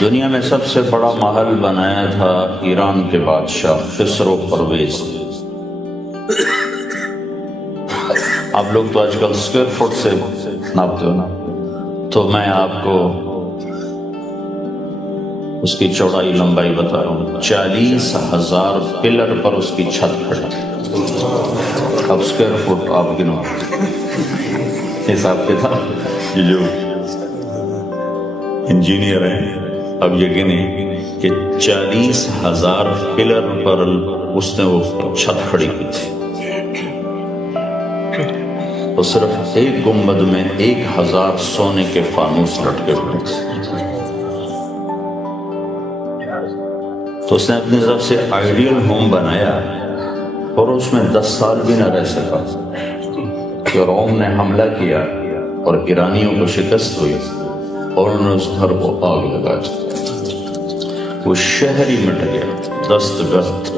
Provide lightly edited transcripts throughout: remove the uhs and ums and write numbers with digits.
دنیا میں سب سے بڑا محل بنایا تھا ایران کے بادشاہ خسرو پرویز۔ آپ لوگ تو آج کل اسکوائر فٹ سے ناپتے ہو نا، تو میں آپ کو اس کی چوڑائی لمبائی بتا رہا ہوں۔ 40,000 پلر پر اس کی چھت کھڑی۔ اب اسکوائر فٹ آپ گنو، حساب کتاب یہ جو انجینئر ہیں اب یہ گنیں کہ 40,000 پلر پر اس نے وہ چھت کھڑی کی تھی، اور صرف ایک گنبد میں 1,000 سونے کے فانوس لٹکے ہوئے تھے۔ تو اس نے اپنی طرف سے آئیڈیل ہوم بنایا، اور اس میں 10 سال بھی نہ رہ سکا کہ روم نے حملہ کیا اور ایرانیوں کو شکست ہوئی، اور انہوں نے اس گھر کو آگ لگا دی۔ وہ شہر ہی مٹ گیا، دستگست،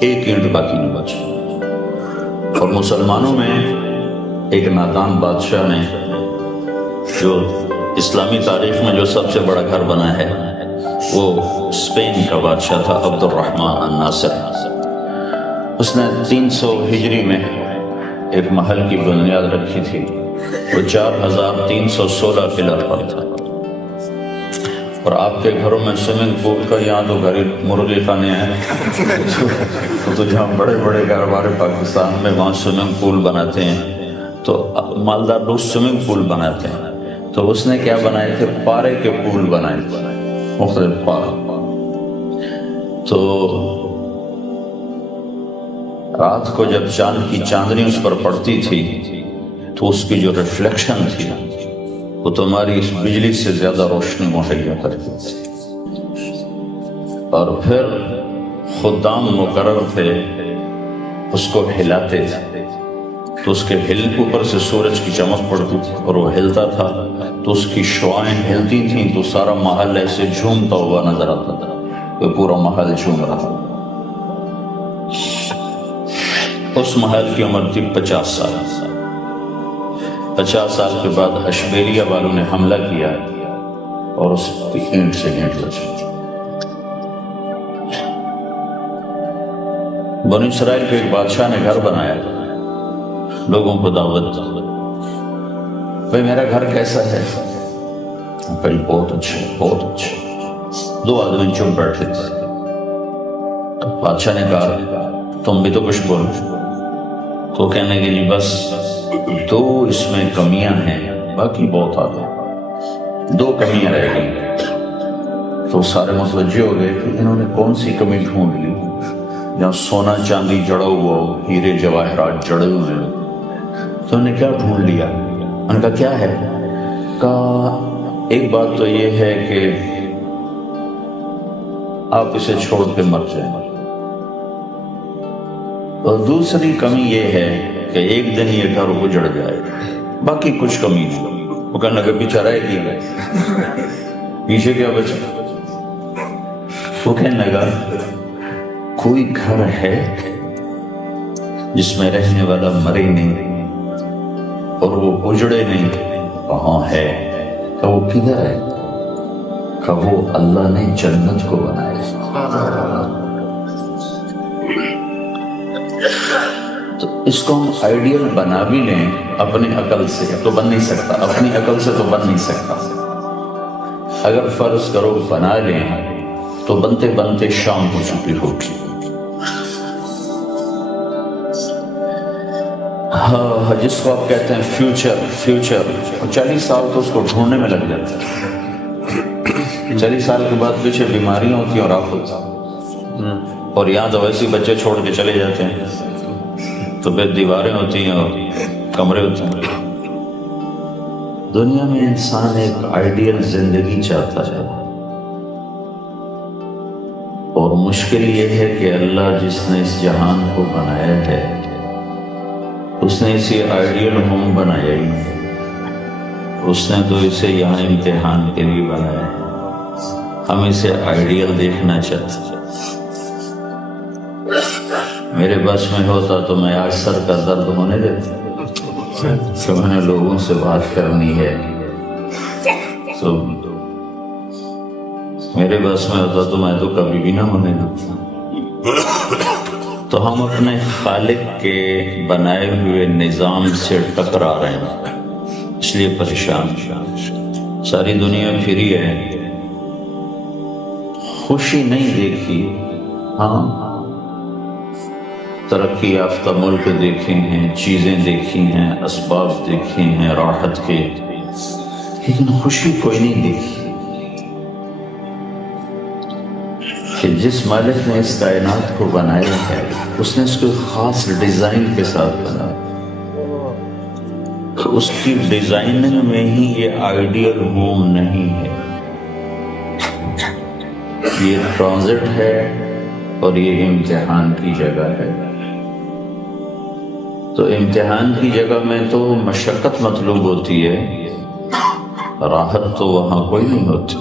ایک اینٹ باقی نہیں بچا۔ اور مسلمانوں میں ایک نادان بادشاہ نے، جو اسلامی تاریخ میں جو سب سے بڑا گھر بنا ہے، وہ اسپین کا بادشاہ تھا عبد الرحمن الناصر۔ اس نے 300 ہجری میں ایک محل کی بنیاد رکھی تھی، وہ 4,316 پلر پر تھا۔ اور آپ کے گھروں میں سوئمنگ پول کا، یہاں تو گھر مرغی خانے ہیں تو جہاں بڑے بڑے گھر ہمارے پاکستان میں وہاں سوئمنگ پول بناتے ہیں، تو مالدار لوگ سوئمنگ پول بناتے ہیں، تو اس نے کیا بنائے تھے؟ پارے کے پول بنائے تھے، مختلف پارے۔ تو رات کو جب چاند کی چاندنی اس پر پڑتی تھی تو اس کی جو ریفلیکشن تھی وہ تمہاری اس بجلی سے زیادہ روشنی مہیا کرتی تھی۔ اور پھر خدام مقرر تھے، اس کو ہلاتے تھے، تو اس کے اوپر سے سورج کی چمک پڑتی تھی اور وہ ہلتا تھا، تو اس کی شعائیں ہلتی تھیں تو سارا محل ایسے جھومتا ہوا نظر آتا تھا، وہ پورا محل جھوم رہا۔ اس محل کی عمر تھی 50 سال۔ 50 سال کے بعد اشبیلیہ والوں نے حملہ کیا اور اس کی اینٹ سے اینٹ بچی۔ بنی اسرائیل کے ایک بادشاہ نے گھر بنایا، لوگوں کو دعوت دی، بھئی میرا گھر کیسا ہے؟ بھئی بہت اچھا، بہت اچھا۔ 2 آدمی چپ بیٹھے تھے، تو بادشاہ نے کہا تم بھی تو کچھ بولو۔ تو کہنے کہ جی بس 2 اس میں کمیاں ہیں، باقی بہت آگے 2 کمیاں رہ گئی۔ تو سارے متوجہ ہو گئے کہ انہوں نے کون سی کمی ڈھونڈ لی، جہاں سونا چاندی جڑا ہوا ہو، ہیرے جواہرات جڑے ہوئے ہو۔ تو انہوں نے کیا ڈھونڈ لیا؟ انہوں نے کہا کیا ہے؟ کہا ایک بات تو یہ ہے کہ آپ اسے چھوڑ کے مر جائیں، اور دوسری کمی یہ ہے کہ ایک دن یہ گھر اجڑ جائے، باقی کچھ کمی نہیں۔ وہ کہنے لگا پیچھے رہ گیا، پیچھے کیا بچا؟ وہ کہنے لگا کوئی گھر ہے جس میں رہنے والا مرے نہیں اور وہ اجڑے نہیں؟ کہاں ہے؟ کہ وہ کدھر ہے؟ کہ وہ اللہ نے جنت کو بنایا۔ تو اس کو ہم آئیڈیل بنا بھی لیں اپنی عقل سے تو بن نہیں سکتا، اپنی عقل سے تو بن نہیں سکتا۔ اگر فرض کرو بنا لیں تو بنتے بنتے شام ہو چکی ہوگی۔ ہاں، جس کو آپ کہتے ہیں فیوچر، 40 سال تو اس کو ڈھونڈنے میں لگ جاتا ہے۔ 40 سال کے بعد پیچھے بیماریاں ہوتی ہیں اور آفت، اور یہاں تو ویسے بچے چھوڑ کے چلے جاتے ہیں، تو پھر دیواریں ہوتی ہیں اور کمرے ہوتے ہیں۔ دنیا میں انسان ایک آئیڈیل زندگی چاہتا ہے، اور مشکل یہ ہے کہ اللہ جس نے اس جہان کو بنایا ہے اس نے اسے آئیڈیل ہوم بنایا ہی نہیں، اس نے تو اسے یہاں امتحان کے لیے بنایا ہے۔ ہم اسے آئیڈیل دیکھنا چاہتے ہیں۔ میرے بس میں ہوتا تو میں آج سر کا درد ہونے دیتا کہ میں نے لوگوں سے بات کرنی ہے، تو میرے بس میں ہوتا تو میں تو کبھی بھی نہ ہونے دیتا. تو ہم اپنے خالق کے بنائے ہوئے نظام سے ٹکرا رہے ہیں، اس لیے پریشان. ساری دنیا پھری ہے، خوشی نہیں دیکھی. ہاں، ترقی یافتہ ملک دیکھے ہیں، چیزیں دیکھی ہیں، اسباب دیکھے ہیں راحت کے، لیکن خوشی کوئی نہیں دیکھی کہ جس مالک نے اس کائنات کو بنایا ہے اس نے اس کو خاص ڈیزائن کے ساتھ بنایا. اس کی ڈیزائننگ میں ہی یہ آئیڈیل ہوم نہیں ہے، یہ ٹرانزٹ ہے اور یہ امتحان کی جگہ ہے. تو امتحان کی جگہ میں تو مشقت مطلوب ہوتی ہے، راحت تو وہاں کوئی نہیں ہوتی.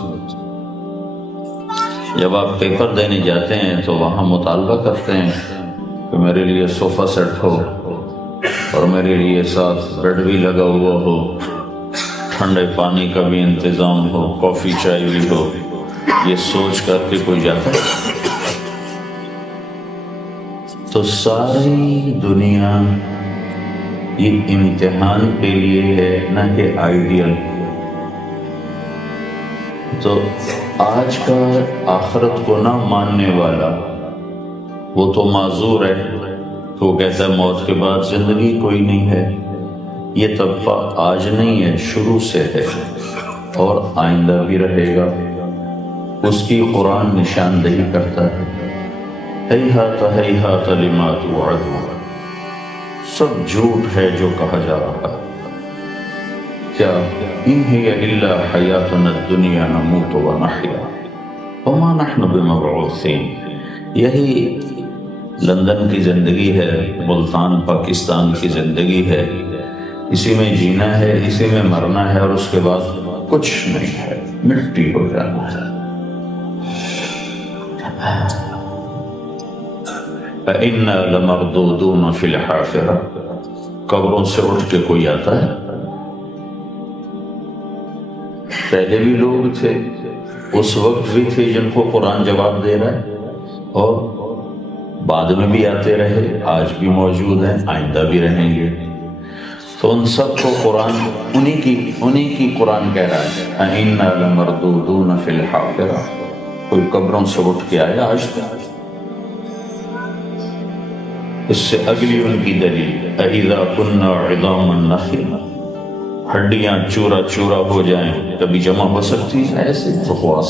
جب آپ پیپر دینے جاتے ہیں تو وہاں مطالبہ کرتے ہیں کہ میرے لیے صوفہ سیٹ ہو اور میرے لیے ساتھ بیڈ بھی لگا ہوا ہو، ٹھنڈے پانی کا بھی انتظام ہو، کافی چائے بھی ہو. یہ سوچ کر کے کوئی جاتا ہے؟ تو ساری دنیا یہ امتحان کے لیے ہے، نہ کہ آئیڈیل. تو آج کا آخرت کو نہ ماننے والا وہ تو معذور ہے، وہ کہتا ہے موت کے بعد زندگی کوئی نہیں ہے. یہ طبقہ آج نہیں ہے، شروع سے ہے اور آئندہ بھی رہے گا. اس کی قرآن نشاندہی کرتا ہے، ہیہات ہیہات لما توعدون، سب جھوٹ ہے جو کہا جا رہا ہے. کیا ان ہی الا حیاتنا الدنیا نموت ونحیا وما نحن بمبعوثین. یہی لندن کی زندگی ہے، ملتان پاکستان کی زندگی ہے، اسی میں جینا ہے، اسی میں مرنا ہے، اور اس کے بعد کچھ نہیں ہے، مٹی ہو جانا ہے. فَإِنَّا لَمَرْدُودُونَ فِي الْحَافِرَةِ. قبروں سے اٹھ کے کوئی آتا ہے؟ پہلے بھی لوگ تھے، اس وقت بھی تھے جن کو قرآن جواب دے رہا ہے، اور بعد میں بھی آتے رہے، آج بھی موجود ہیں، آئندہ بھی رہیں گے. تو ان سب کو قرآن انہی کی قرآن کہہ رہا ہے اَإِنَّا لَمَرْدُودُونَ فِي الْحَافِرَةِ. کوئی قبروں سے اٹھ کے آیا آج تک؟ اس سے اگلی ان کی دلیل اَإِذَا كُنَّا عِظَامًا نَخِرًا، ہڈیاں چورا چورا ہو جائیں کبھی جمع ہو سکتی ہے؟ ایسے بکواس،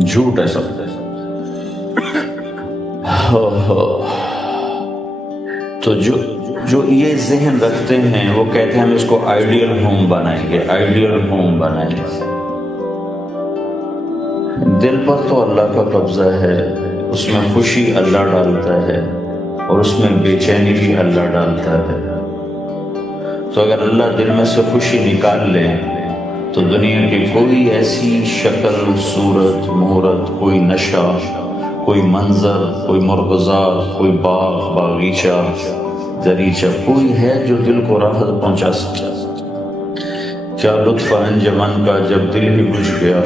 جھوٹ ہے سب. تو جو یہ ذہن رکھتے ہیں وہ کہتے ہیں ہم اس کو آئیڈیل ہوم بنائیں گے، آئیڈیل ہوم بنائیں گے. دل پر تو اللہ کا قبضہ ہے، اس میں خوشی اللہ ڈالتا ہے اور اس میں بے چینی بھی اللہ ڈالتا ہے. تو اگر اللہ دل میں سے خوشی نکال لے تو دنیا کی کوئی ایسی شکل، صورت، مہورت، کوئی نشہ، کوئی منظر، کوئی مرغزار، کوئی باغ، باغیچہ، دریچہ، کوئی ہے جو دل کو راحت پہنچا سکے؟ کیا لطف انجمن کا جب دل بھی بجھ گیا،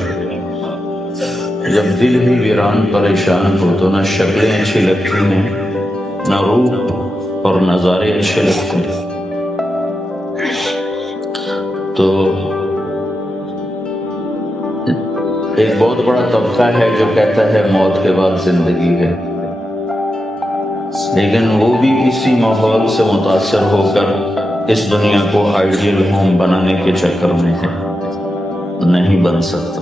جب دل بھی ویران پریشان ہو تو نہ شکلیں اچھی لگتی ہیں، نہ روح اور نظارے اچھے لگتے ہیں. تو ایک بہت بڑا طبقہ ہے جو کہتا ہے موت کے بعد زندگی ہے، لیکن وہ بھی اسی ماحول سے متاثر ہو کر اس دنیا کو آئیڈیل ہوم بنانے کے چکر میں ہے. نہیں بن سکتا.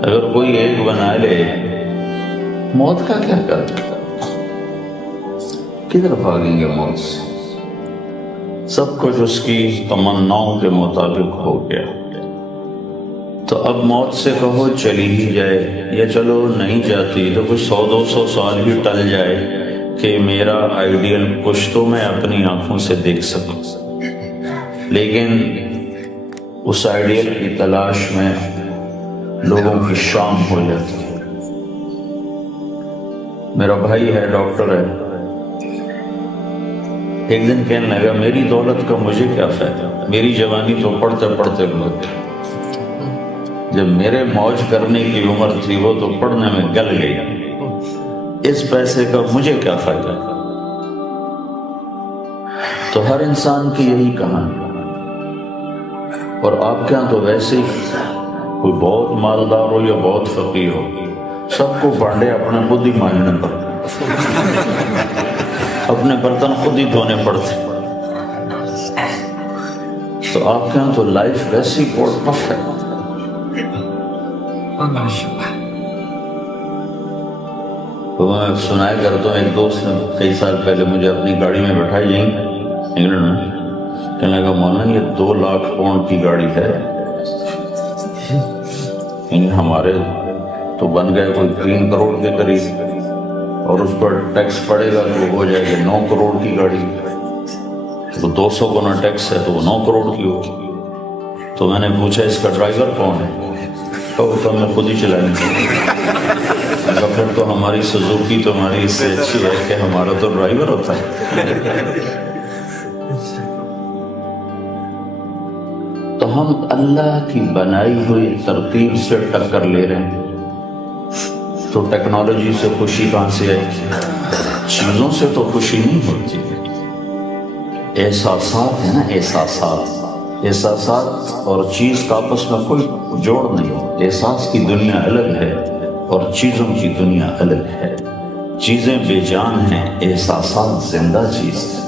اگر کوئی ایک بنا لے، موت کا کیا کرتا؟ کدھر بھاگیں گے موت سے؟ سب کچھ اس کی تمناؤں کے مطابق ہو گیا. تو اب موت سے کہو چلی ہی جائے، یا چلو نہیں جاتی تو کچھ 100-200 سال بھی ٹل جائے کہ میرا آئیڈیل کچھ تو میں اپنی آنکھوں سے دیکھ سکوں. لیکن اس آئیڈیل کی تلاش میں لوگوں کی شام ہو جاتی. میرا بھائی ہے، ڈاکٹر ہے، ایک دن کہنے لگا میری دولت کا مجھے کیا فائدہ، میری جوانی تو پڑھتے پڑھتے گزر. جب میرے موج کرنے کی عمر تھی وہ تو پڑھنے میں گل گئی، اس پیسے کا مجھے کیا فائدہ؟ تو ہر انسان کی یہی کہانی، اور آپ کے ہاں تو ویسے ہی کوئی بہت مالدار ہو یا بہت فقیر ہو، سب کو بانڈے اپنے خود ہی مانجنے پڑتے، اپنے برتن خود ہی دھونے پڑتے۔ تو آپ کے ہاں تو لائف ویسی بہت ٹف ہے۔ تو میں سنایا کرتا ہوں، ایک دوست نے کئی سال پہلے مجھے اپنی گاڑی میں بٹھائی یہیں انگلینڈ میں، کہنے لگا مولانا یہ 2 لاکھ پاؤنڈ کی گاڑی ہے، یعنی ہمارے تو بن گئے کوئی 3 کروڑ کے قریب، اور اس پر ٹیکس پڑے گا تو ہو جائے گی 9 کروڑ کی گاڑی، تو 200 گنا ٹیکس ہے تو وہ 9 کروڑ کی ہوگی۔ تو میں نے پوچھا اس کا ڈرائیور کون ہے؟ تو میں خود ہی چلائیں گے۔ پھر تو ہماری سزوکی تمہاری اس سے اچھی ہے کہ ہمارا تو ڈرائیور ہوتا ہے۔ تو ہم اللہ کی بنائی ہوئی ترتیب سے ٹکر لے رہے ہیں، تو ٹیکنالوجی سے خوشی کہاں سے آئے؟ چیزوں سے تو خوشی نہیں ہوتی، احساسات ہیں نا، احساسات اور چیز کا آپس میں کوئی جوڑ نہیں ہو۔ احساس کی دنیا الگ ہے اور چیزوں کی دنیا الگ ہے۔ چیزیں بے جان ہیں، احساسات زندہ چیز ہیں۔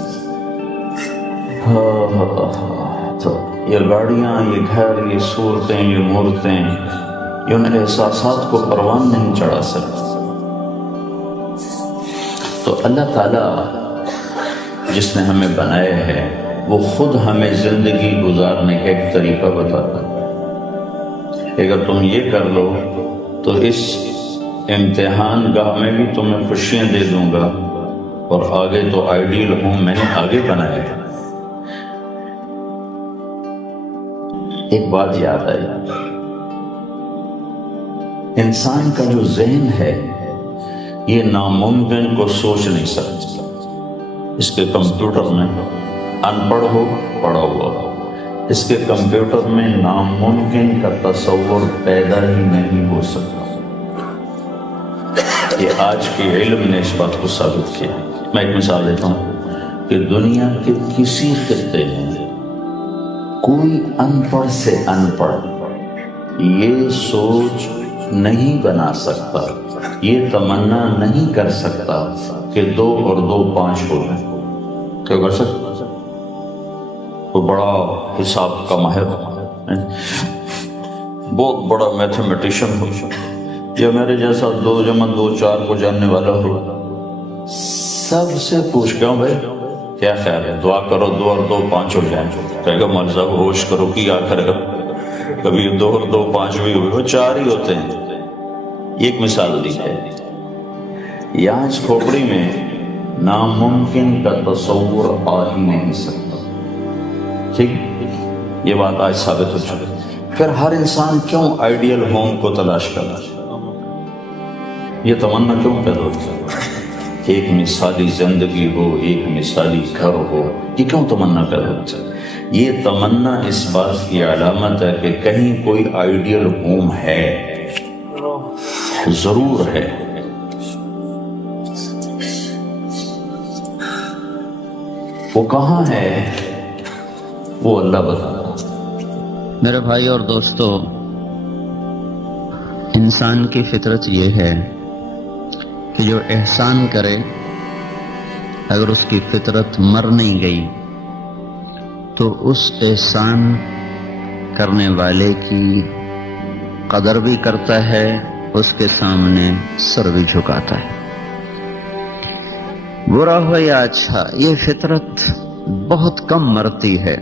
تو یہ گاڑیاں، یہ گھر، یہ صورتیں، یہ مورتیں، یہ ان احساسات کو پروان نہیں چڑھا سکتے۔ تو اللہ تعالیٰ جس نے ہمیں بنایا ہے وہ خود ہمیں زندگی گزارنے کا ایک طریقہ بتاتا ہے۔ اگر تم یہ کر لو تو اس امتحان گاہ میں بھی تمہیں خوشیاں دے دوں گا، اور آگے تو آئیڈیل ہوں میں نے آگے بنایا ہے۔ ایک بات یاد آئی، انسان کا جو ذہن ہے یہ ناممکن کو سوچ نہیں سکتا۔ اس کے کمپیوٹر میں ان پڑھ ہو پڑھا ہوا، اس کے کمپیوٹر میں ناممکن کا تصور پیدا ہی نہیں ہو سکتا۔ یہ آج کے علم نے اس بات کو ثابت کیا۔ میں ایک مثال دیتا ہوں کہ دنیا کے کسی خطے میں کوئی ان پڑھ سے ان پڑھ یہ سوچ نہیں بنا سکتا، یہ تمنا نہیں کر سکتا کہ 2 اور 2 5 ہو جائیں۔ کیا کر سکتا؟ وہ بڑا حساب کا ماہر ہو، بہت بڑا میتھمیٹیشین ہو، یا میرے جیسا 2 + 2 4 کو جاننے والا ہو، سب سے پوچھ گیا بھائی کیا خیال ہے، دعا کرو 2 اور 2 5 ہو جائیں۔ کہے گا مولوی صاحب ہوش کرو، کیا کرے گا، کبھی 2 اور 2 5 بھی ہوئے، وہ 4 ہی ہوتے ہیں۔ ایک مثال دی ہے، یہاں اس کھوپڑی میں ناممکن کا تصور آ ہی نہیں سکتا۔ ٹھیک، یہ بات آج ثابت ہو چکی۔ پھر ہر انسان کیوں آئیڈیل ہوم کو تلاش کرتا ہے؟ یہ تمنا کیوں پیدا ہوتی ہے؟ ایک مثالی زندگی ہو، ایک مثالی گھر ہو، یہ کیوں تمنا پیدا ہوتی ہے؟ یہ تمنا اس بات کی علامت ہے کہ کہیں کوئی آئیڈیل ہوم ہے، ضرور ہے۔ وہ کہاں ہے وہ اللہ بتا۔ میرے بھائی اور دوستو، انسان کی فطرت یہ ہے کہ جو احسان کرے اگر اس کی فطرت مر نہیں گئی تو اس احسان کرنے والے کی قدر بھی کرتا ہے، اس کے سامنے سر بھی جھکاتا ہے۔ برا ہو یا اچھا، یہ فطرت بہت کم مرتی ہے۔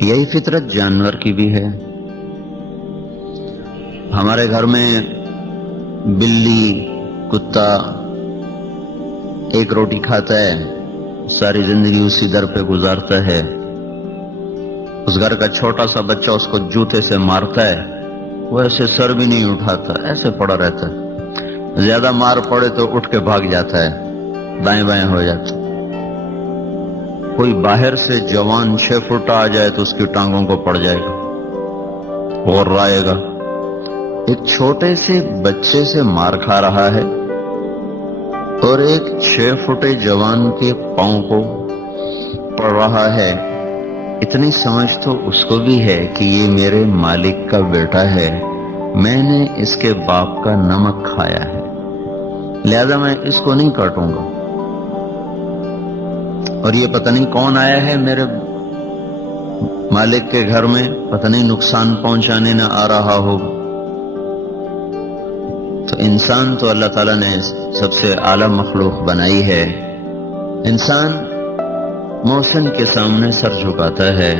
یہی فطرت جانور کی بھی ہے۔ ہمارے گھر میں بلی، کتا ایک روٹی کھاتا ہے، ساری زندگی اسی در پہ گزارتا ہے۔ اس گھر کا چھوٹا سا بچہ اس کو جوتے سے مارتا ہے، وہ ایسے سر بھی نہیں اٹھاتا، ایسے پڑا رہتا ہے۔ زیادہ مار پڑے تو اٹھ کے بھاگ جاتا ہے، دائیں بائیں ہو جاتا ہے۔ کوئی باہر سے جوان 6 فٹ آ جائے تو اس کی ٹانگوں کو پڑ جائے گا۔ غرائے گا. ایک چھوٹے سے بچے سے مار کھا رہا ہے اور ایک 6 فٹے جوان کے پاؤں کو پڑ رہا ہے. اتنی سمجھ تو اس کو بھی ہے کہ یہ میرے مالک کا بیٹا ہے, میں نے اس کے باپ کا نمک کھایا ہے, لہذا میں اس کو نہیں کاٹوں گا. اور یہ پتہ نہیں کون آیا ہے میرے مالک کے گھر میں, پتہ نہیں نقصان پہنچانے نہ آ رہا ہو. تو انسان تو اللہ تعالیٰ نے سب سے اعلیٰ مخلوق بنائی ہے. انسان محسن کے سامنے سر جھکاتا ہے,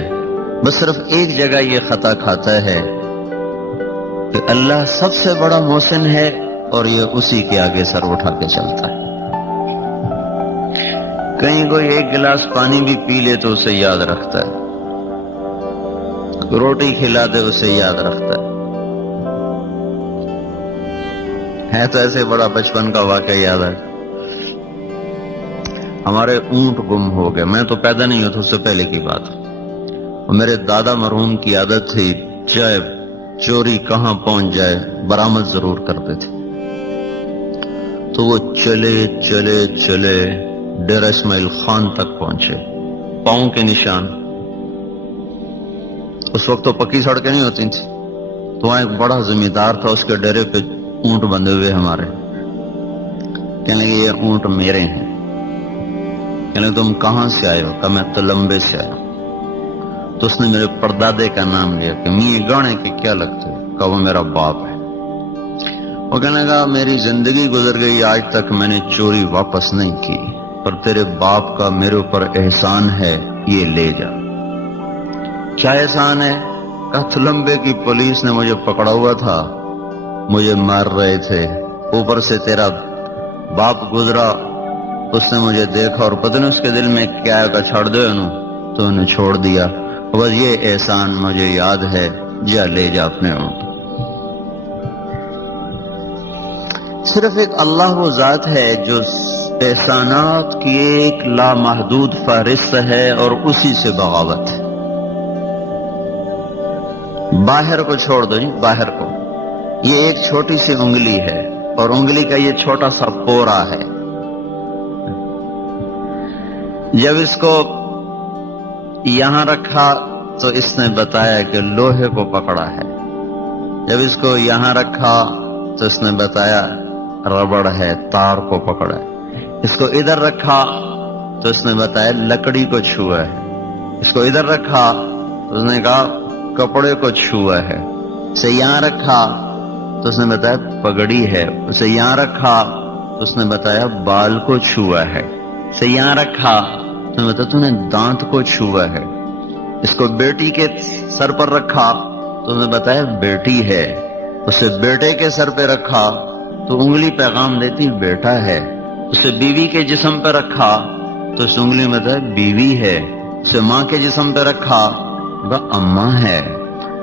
بس صرف ایک جگہ یہ خطا کھاتا ہے کہ اللہ سب سے بڑا محسن ہے اور یہ اسی کے آگے سر اٹھا کے چلتا ہے. کہیں کوئی ایک گلاس پانی بھی پی لے تو اسے یاد رکھتا ہے, روٹی کھلا دے اسے یاد رکھتا ہے. تو ایسے بڑا بچپن کا واقعہ یاد ہے. ہمارے اونٹ گم ہو گئے, میں تو پیدا نہیں ہوا تھا, اس سے پہلے کی بات. اور میرے دادا مرحوم کی عادت تھی, چاہے چوری کہاں پہنچ جائے برآمد ضرور کرتے تھے. تو وہ چلے چلے چلے ڈیرہ اسماعیل خان تک پہنچے, پاؤں کے نشان. اس وقت تو پکی سڑکیں نہیں ہوتی تھی, تو وہاں ایک بڑا زمیندار تھا, اس کے ڈیرے پہ اونٹ بندھے ہوئے ہمارے. کہنے لگے یہ اونٹ میرے ہیں. کہنے لگے تم کہاں سے آئے ہو؟ کہا میں تلمبے سے آیا. تو اس نے میرے پردادے کا نام لیا کہ میاں گانے کے کیا لگتے ہو؟ کہا وہ میرا باپ ہے. وہ کہنے لگا میری زندگی گزر گئی, آج تک میں نے چوری واپس نہیں کی, پر تیرے باپ کا میرے اوپر احسان ہے, یہ لے جا. کیا احسان ہے؟ کہا تلمبے کی پولیس نے مجھے پکڑا ہوا تھا, مجھے مار رہے تھے, اوپر سے تیرا باپ گزرا, اس نے مجھے دیکھا اور پتہ نہیں اس کے دل میں کیا ہے, کہ چھوڑ دو انہوں, تو انہیں چھوڑ دیا. بس یہ احسان مجھے یاد ہے, جا لے جا اپنے اونٹ. صرف ایک اللہ وہ ذات ہے جو احسانات کی ایک لامحدود فہرست ہے اور اسی سے بغاوت ہے. باہر کو چھوڑ دو جی, باہر کو. یہ ایک چھوٹی سی انگلی ہے اور انگلی کا یہ چھوٹا سا پورا ہے. جب اس کو یہاں رکھا تو اس نے بتایا کہ لوہے کو پکڑا ہے. جب اس کو یہاں رکھا تو اس نے بتایا ربڑ ہے, تار کو پکڑا ہے. اس کو ادھر رکھا تو اس نے بتایا لکڑی کو چھوا ہے. اس کو ادھر رکھا تو اس نے کہا کپڑے کو چھوا ہے. اسے یہاں رکھا تو اس نے بتایا پگڑی ہے. اسے یہاں رکھا تو اس نے بتایا بال کو چھوا ہے. اسے یہاں رکھا تو نے بتایا تو نے دانت کو چھوا ہے. اس کو بیٹی کے سر پر رکھا تو نے بتایا بیٹی ہے. اسے بیٹے کے سر پہ رکھا تو انگلی پیغام دیتی بیٹا ہے. اسے بیوی کے جسم پہ رکھا تو اس انگلی میں بتایا بیوی ہے. اسے ماں کے جسم پہ رکھا وہ اماں ہے.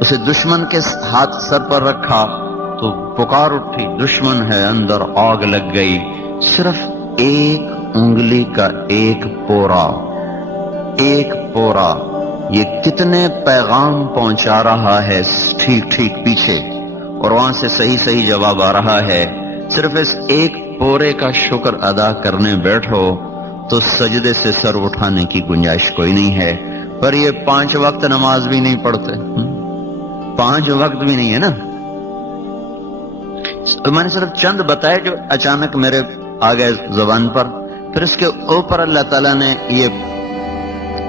اسے دشمن کے ہاتھ سر پر رکھا تو پکار اٹھی دشمن ہے, اندر آگ لگ گئی. صرف ایک انگلی کا ایک پورا یہ کتنے پیغام پہنچا رہا ہے ٹھیک ٹھیک پیچھے, اور وہاں سے صحیح صحیح جواب آ رہا ہے. صرف اس ایک پورے کا شکر ادا کرنے بیٹھو تو سجدے سے سر اٹھانے کی گنجائش کوئی نہیں ہے. پر یہ 5 وقت نماز بھی نہیں پڑھتے, 5 وقت بھی نہیں ہے نا. میں نے صرف چند بتائے جو اچانک میرے آ گئے زبان پر. پھر اس کے اوپر اللہ تعالیٰ نے یہ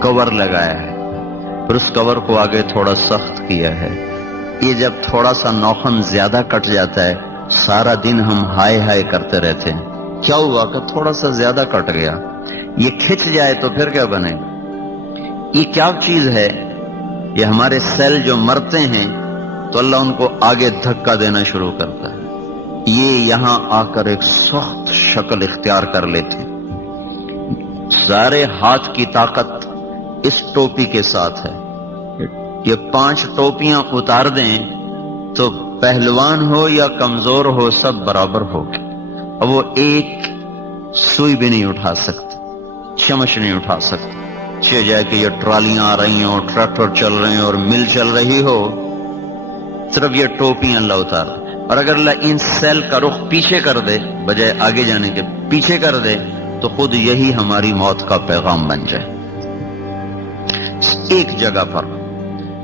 کور لگایا ہے, پھر اس کور کو آگے تھوڑا سخت کیا ہے. یہ جب تھوڑا سا نوخن زیادہ کٹ جاتا ہے, سارا دن ہم ہائے ہائے کرتے رہتے ہیں, کیا ہوا کہ تھوڑا سا زیادہ کٹ گیا. یہ کھچ جائے تو پھر کیا بنے گا؟ یہ کیا چیز ہے؟ یہ ہمارے سیل جو مرتے ہیں تو اللہ ان کو آگے دھکا دینا شروع کرتا ہے. یہ یہاں آ کر ایک سخت شکل اختیار کر لیتے ہیں. سارے ہاتھ کی طاقت اس ٹوپی کے ساتھ ہے. یہ 5 ٹوپیاں اتار دیں تو پہلوان ہو یا کمزور ہو سب برابر ہوگے. اب وہ ایک سوئی بھی نہیں اٹھا سکتے, چمچ نہیں اٹھا سکتے. چھ جائے کہ یہ ٹرالیاں آ رہی ہوں, ٹریکٹر چل رہے ہیں اور مل چل رہی ہو, صرف یہ ٹوپی اللہ اتار دے، اور اگر اللہ ان سیل کا رخ پیچھے کر دے بجائے آگے جانے کے پیچھے کر دے تو خود یہی ہماری موت کا پیغام بن جائے ایک جگہ پر۔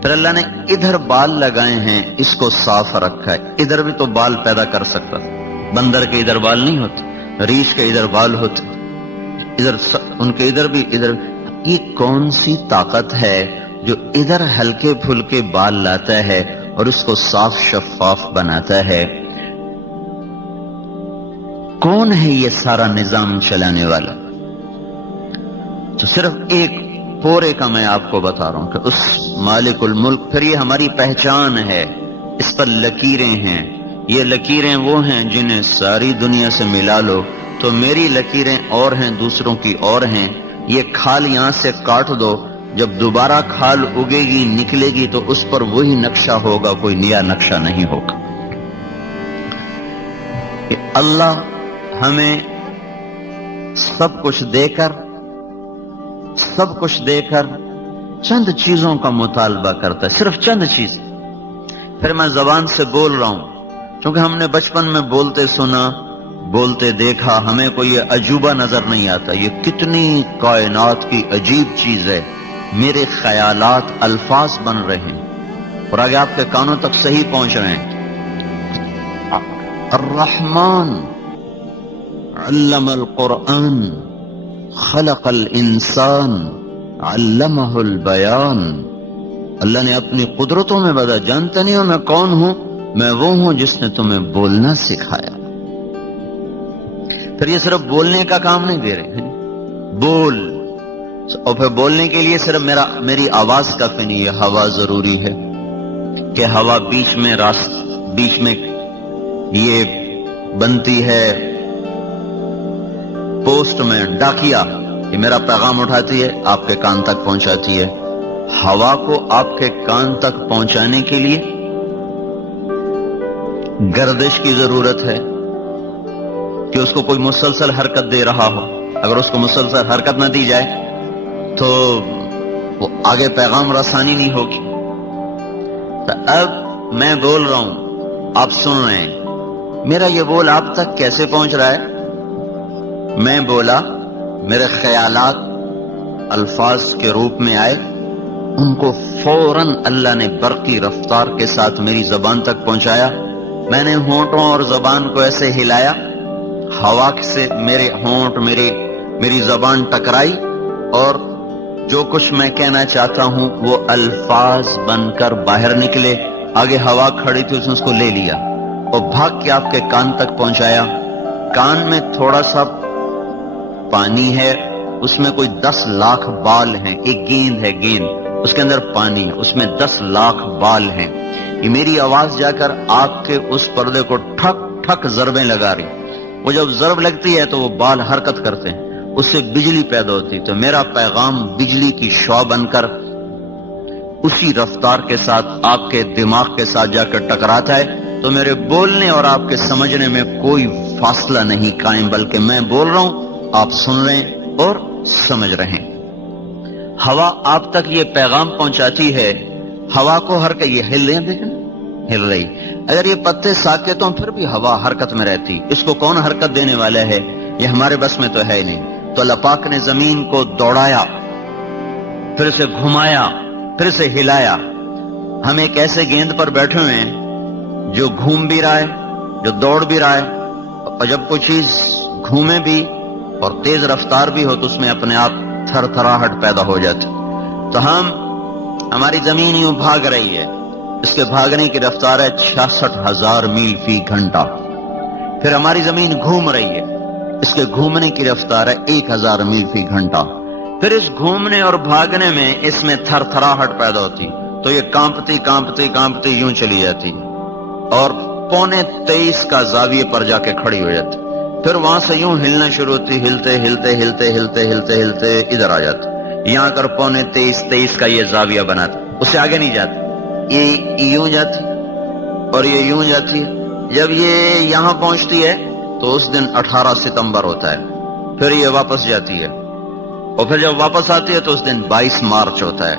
پھر اللہ نے ادھر بال لگائے ہیں، اس کو صاف رکھا ہے، ادھر بھی تو بال پیدا کر سکتا، بندر کے ادھر بال نہیں ہوتے، ریچھ کے ادھر بال ہوتے، ادھر ان کے ادھر بھی ادھر۔ یہ کون سی طاقت ہے جو ادھر ہلکے پھلکے بال لاتا ہے اور اس کو صاف شفاف بناتا ہے؟ کون ہے یہ سارا نظام چلانے والا؟ تو صرف ایک پورے کا میں آپ کو بتا رہا ہوں کہ اس مالک الملک۔ پھر یہ ہماری پہچان ہے، اس پر لکیریں ہیں، یہ لکیریں وہ ہیں جنہیں ساری دنیا سے ملا لو تو میری لکیریں اور ہیں، دوسروں کی اور ہیں۔ یہ کھال یہاں سے کاٹ دو، جب دوبارہ کھال اگے گی نکلے گی تو اس پر وہی نقشہ ہوگا، کوئی نیا نقشہ نہیں ہوگا۔ اللہ ہمیں سب کچھ دے کر چند چیزوں کا مطالبہ کرتا ہے، صرف چند چیز۔ پھر میں زبان سے بول رہا ہوں کیونکہ ہم نے بچپن میں بولتے سنا، بولتے دیکھا، ہمیں کوئی یہ عجوبہ نظر نہیں آتا۔ یہ کتنی کائنات کی عجیب چیز ہے، میرے خیالات الفاظ بن رہے ہیں اور آگے آپ کے کانوں تک صحیح پہنچ رہے ہیں۔ الرحمن علم القرآن خلق الانسان علمہ البیان۔ اللہ نے اپنی قدرتوں میں بتا، جانتے نہیں ہو میں کون ہوں؟ میں وہ ہوں جس نے تمہیں بولنا سکھایا۔ پھر یہ صرف بولنے کا کام نہیں دے رہے، بول، اور پھر بولنے کے لیے صرف میری آواز کافی نہیں ہے، ہوا ضروری ہے کہ ہوا بیچ میں یہ بنتی ہے پوسٹ میں، ڈاکیا، یہ میرا پیغام اٹھاتی ہے، آپ کے کان تک پہنچاتی ہے۔ ہوا کو آپ کے کان تک پہنچانے کے لیے گردش کی ضرورت ہے کہ اس کو کوئی مسلسل حرکت دے رہا ہو۔ اگر اس کو مسلسل حرکت نہ دی جائے تو وہ آگے پیغام رسانی نہیں ہوگی۔ تو اب میں بول رہا ہوں، آپ سن رہے ہیں، میرا یہ بول آپ تک کیسے پہنچ رہا ہے؟ میں بولا، میرے خیالات الفاظ کے روپ میں آئے، ان کو فوراً اللہ نے برقی رفتار کے ساتھ میری زبان تک پہنچایا۔ میں نے ہونٹوں اور زبان کو ایسے ہلایا، ہوا سے میرے ہونٹ میری زبان ٹکرائی اور جو کچھ میں کہنا چاہتا ہوں وہ الفاظ بن کر باہر نکلے۔ آگے ہوا کھڑی تھی، اس نے اس کو لے لیا اور بھاگ کے آپ کے کان تک پہنچایا۔ کان میں تھوڑا سا پانی ہے، اس میں کوئی 10 لاکھ بال ہیں، ایک گیند ہے، گیند اس کے اندر پانی ہے، اس میں 10 لاکھ بال ہیں۔ یہ میری آواز جا کر آپ کے اس پردے کو ٹھک ٹھک ضربیں لگا رہی، وہ جب ضرب لگتی ہے تو وہ بال حرکت کرتے ہیں، اس سے بجلی پیدا ہوتی، تو میرا پیغام بجلی کی شعاع بن کر اسی رفتار کے ساتھ آپ کے دماغ کے ساتھ جا کر ٹکراتا ہے۔ تو میرے بولنے اور آپ کے سمجھنے میں کوئی فاصلہ نہیں قائم، بلکہ میں بول رہا ہوں، آپ سن رہے ہیں اور سمجھ رہے ہیں۔ ہوا آپ تک یہ پیغام پہنچاتی ہے، ہوا کو حرکت، یہ ہل رہے ہیں، دیکھیں ہل رہی۔ اگر یہ پتے ساکت ہوں پھر بھی ہوا حرکت میں رہتی، اس کو کون حرکت دینے والا ہے؟ یہ ہمارے بس میں تو ہے نہیں۔ تو اللہ پاک نے زمین کو دوڑایا، پھر اسے گھمایا، پھر اسے ہلایا۔ ہم ایک ایسے گیند پر بیٹھے ہوئے ہیں جو گھوم بھی رہا ہے، جو دوڑ بھی رہا ہے، اور جب کوئی چیز گھومے بھی اور تیز رفتار بھی ہو تو اس میں اپنے آپ تھر تھراہٹ پیدا ہو جاتی۔ تو ہماری زمین یوں بھاگ رہی ہے، اس کے بھاگنے کی رفتار ہے 66,000 میل فی گھنٹہ۔ پھر ہماری زمین گھوم رہی ہے، اس کے گھومنے کی رفتار ہے 1000 میل فی گھنٹہ۔ پھر اس گھومنے اور بھاگنے میں اس میں تھر تھراہٹ پیدا ہوتی، تو یہ کانپتی کانپتی کانپتی یوں چلی جاتی اور 23.25 کا زاویے پر جا کے کھڑی ہو جاتی۔ پھر وہاں سے یوں ہلنا شروع ہوتی، ہلتے ہلتے ہلتے ہلتے ہلتے ہلتے ادھر آ جاتی، یہاں کر 23.25 کا یہ زاویہ بناتی، اس سے آگے نہیں جاتی، یہ یوں جاتی اور یہ یوں جاتی ہے۔ جب یہ یہاں پہنچتی ہے تو اس دن 18 ستمبر ہوتا ہے، پھر یہ واپس جاتی ہے، اور پھر جب واپس آتی ہے تو اس دن 22 مارچ ہوتا ہے۔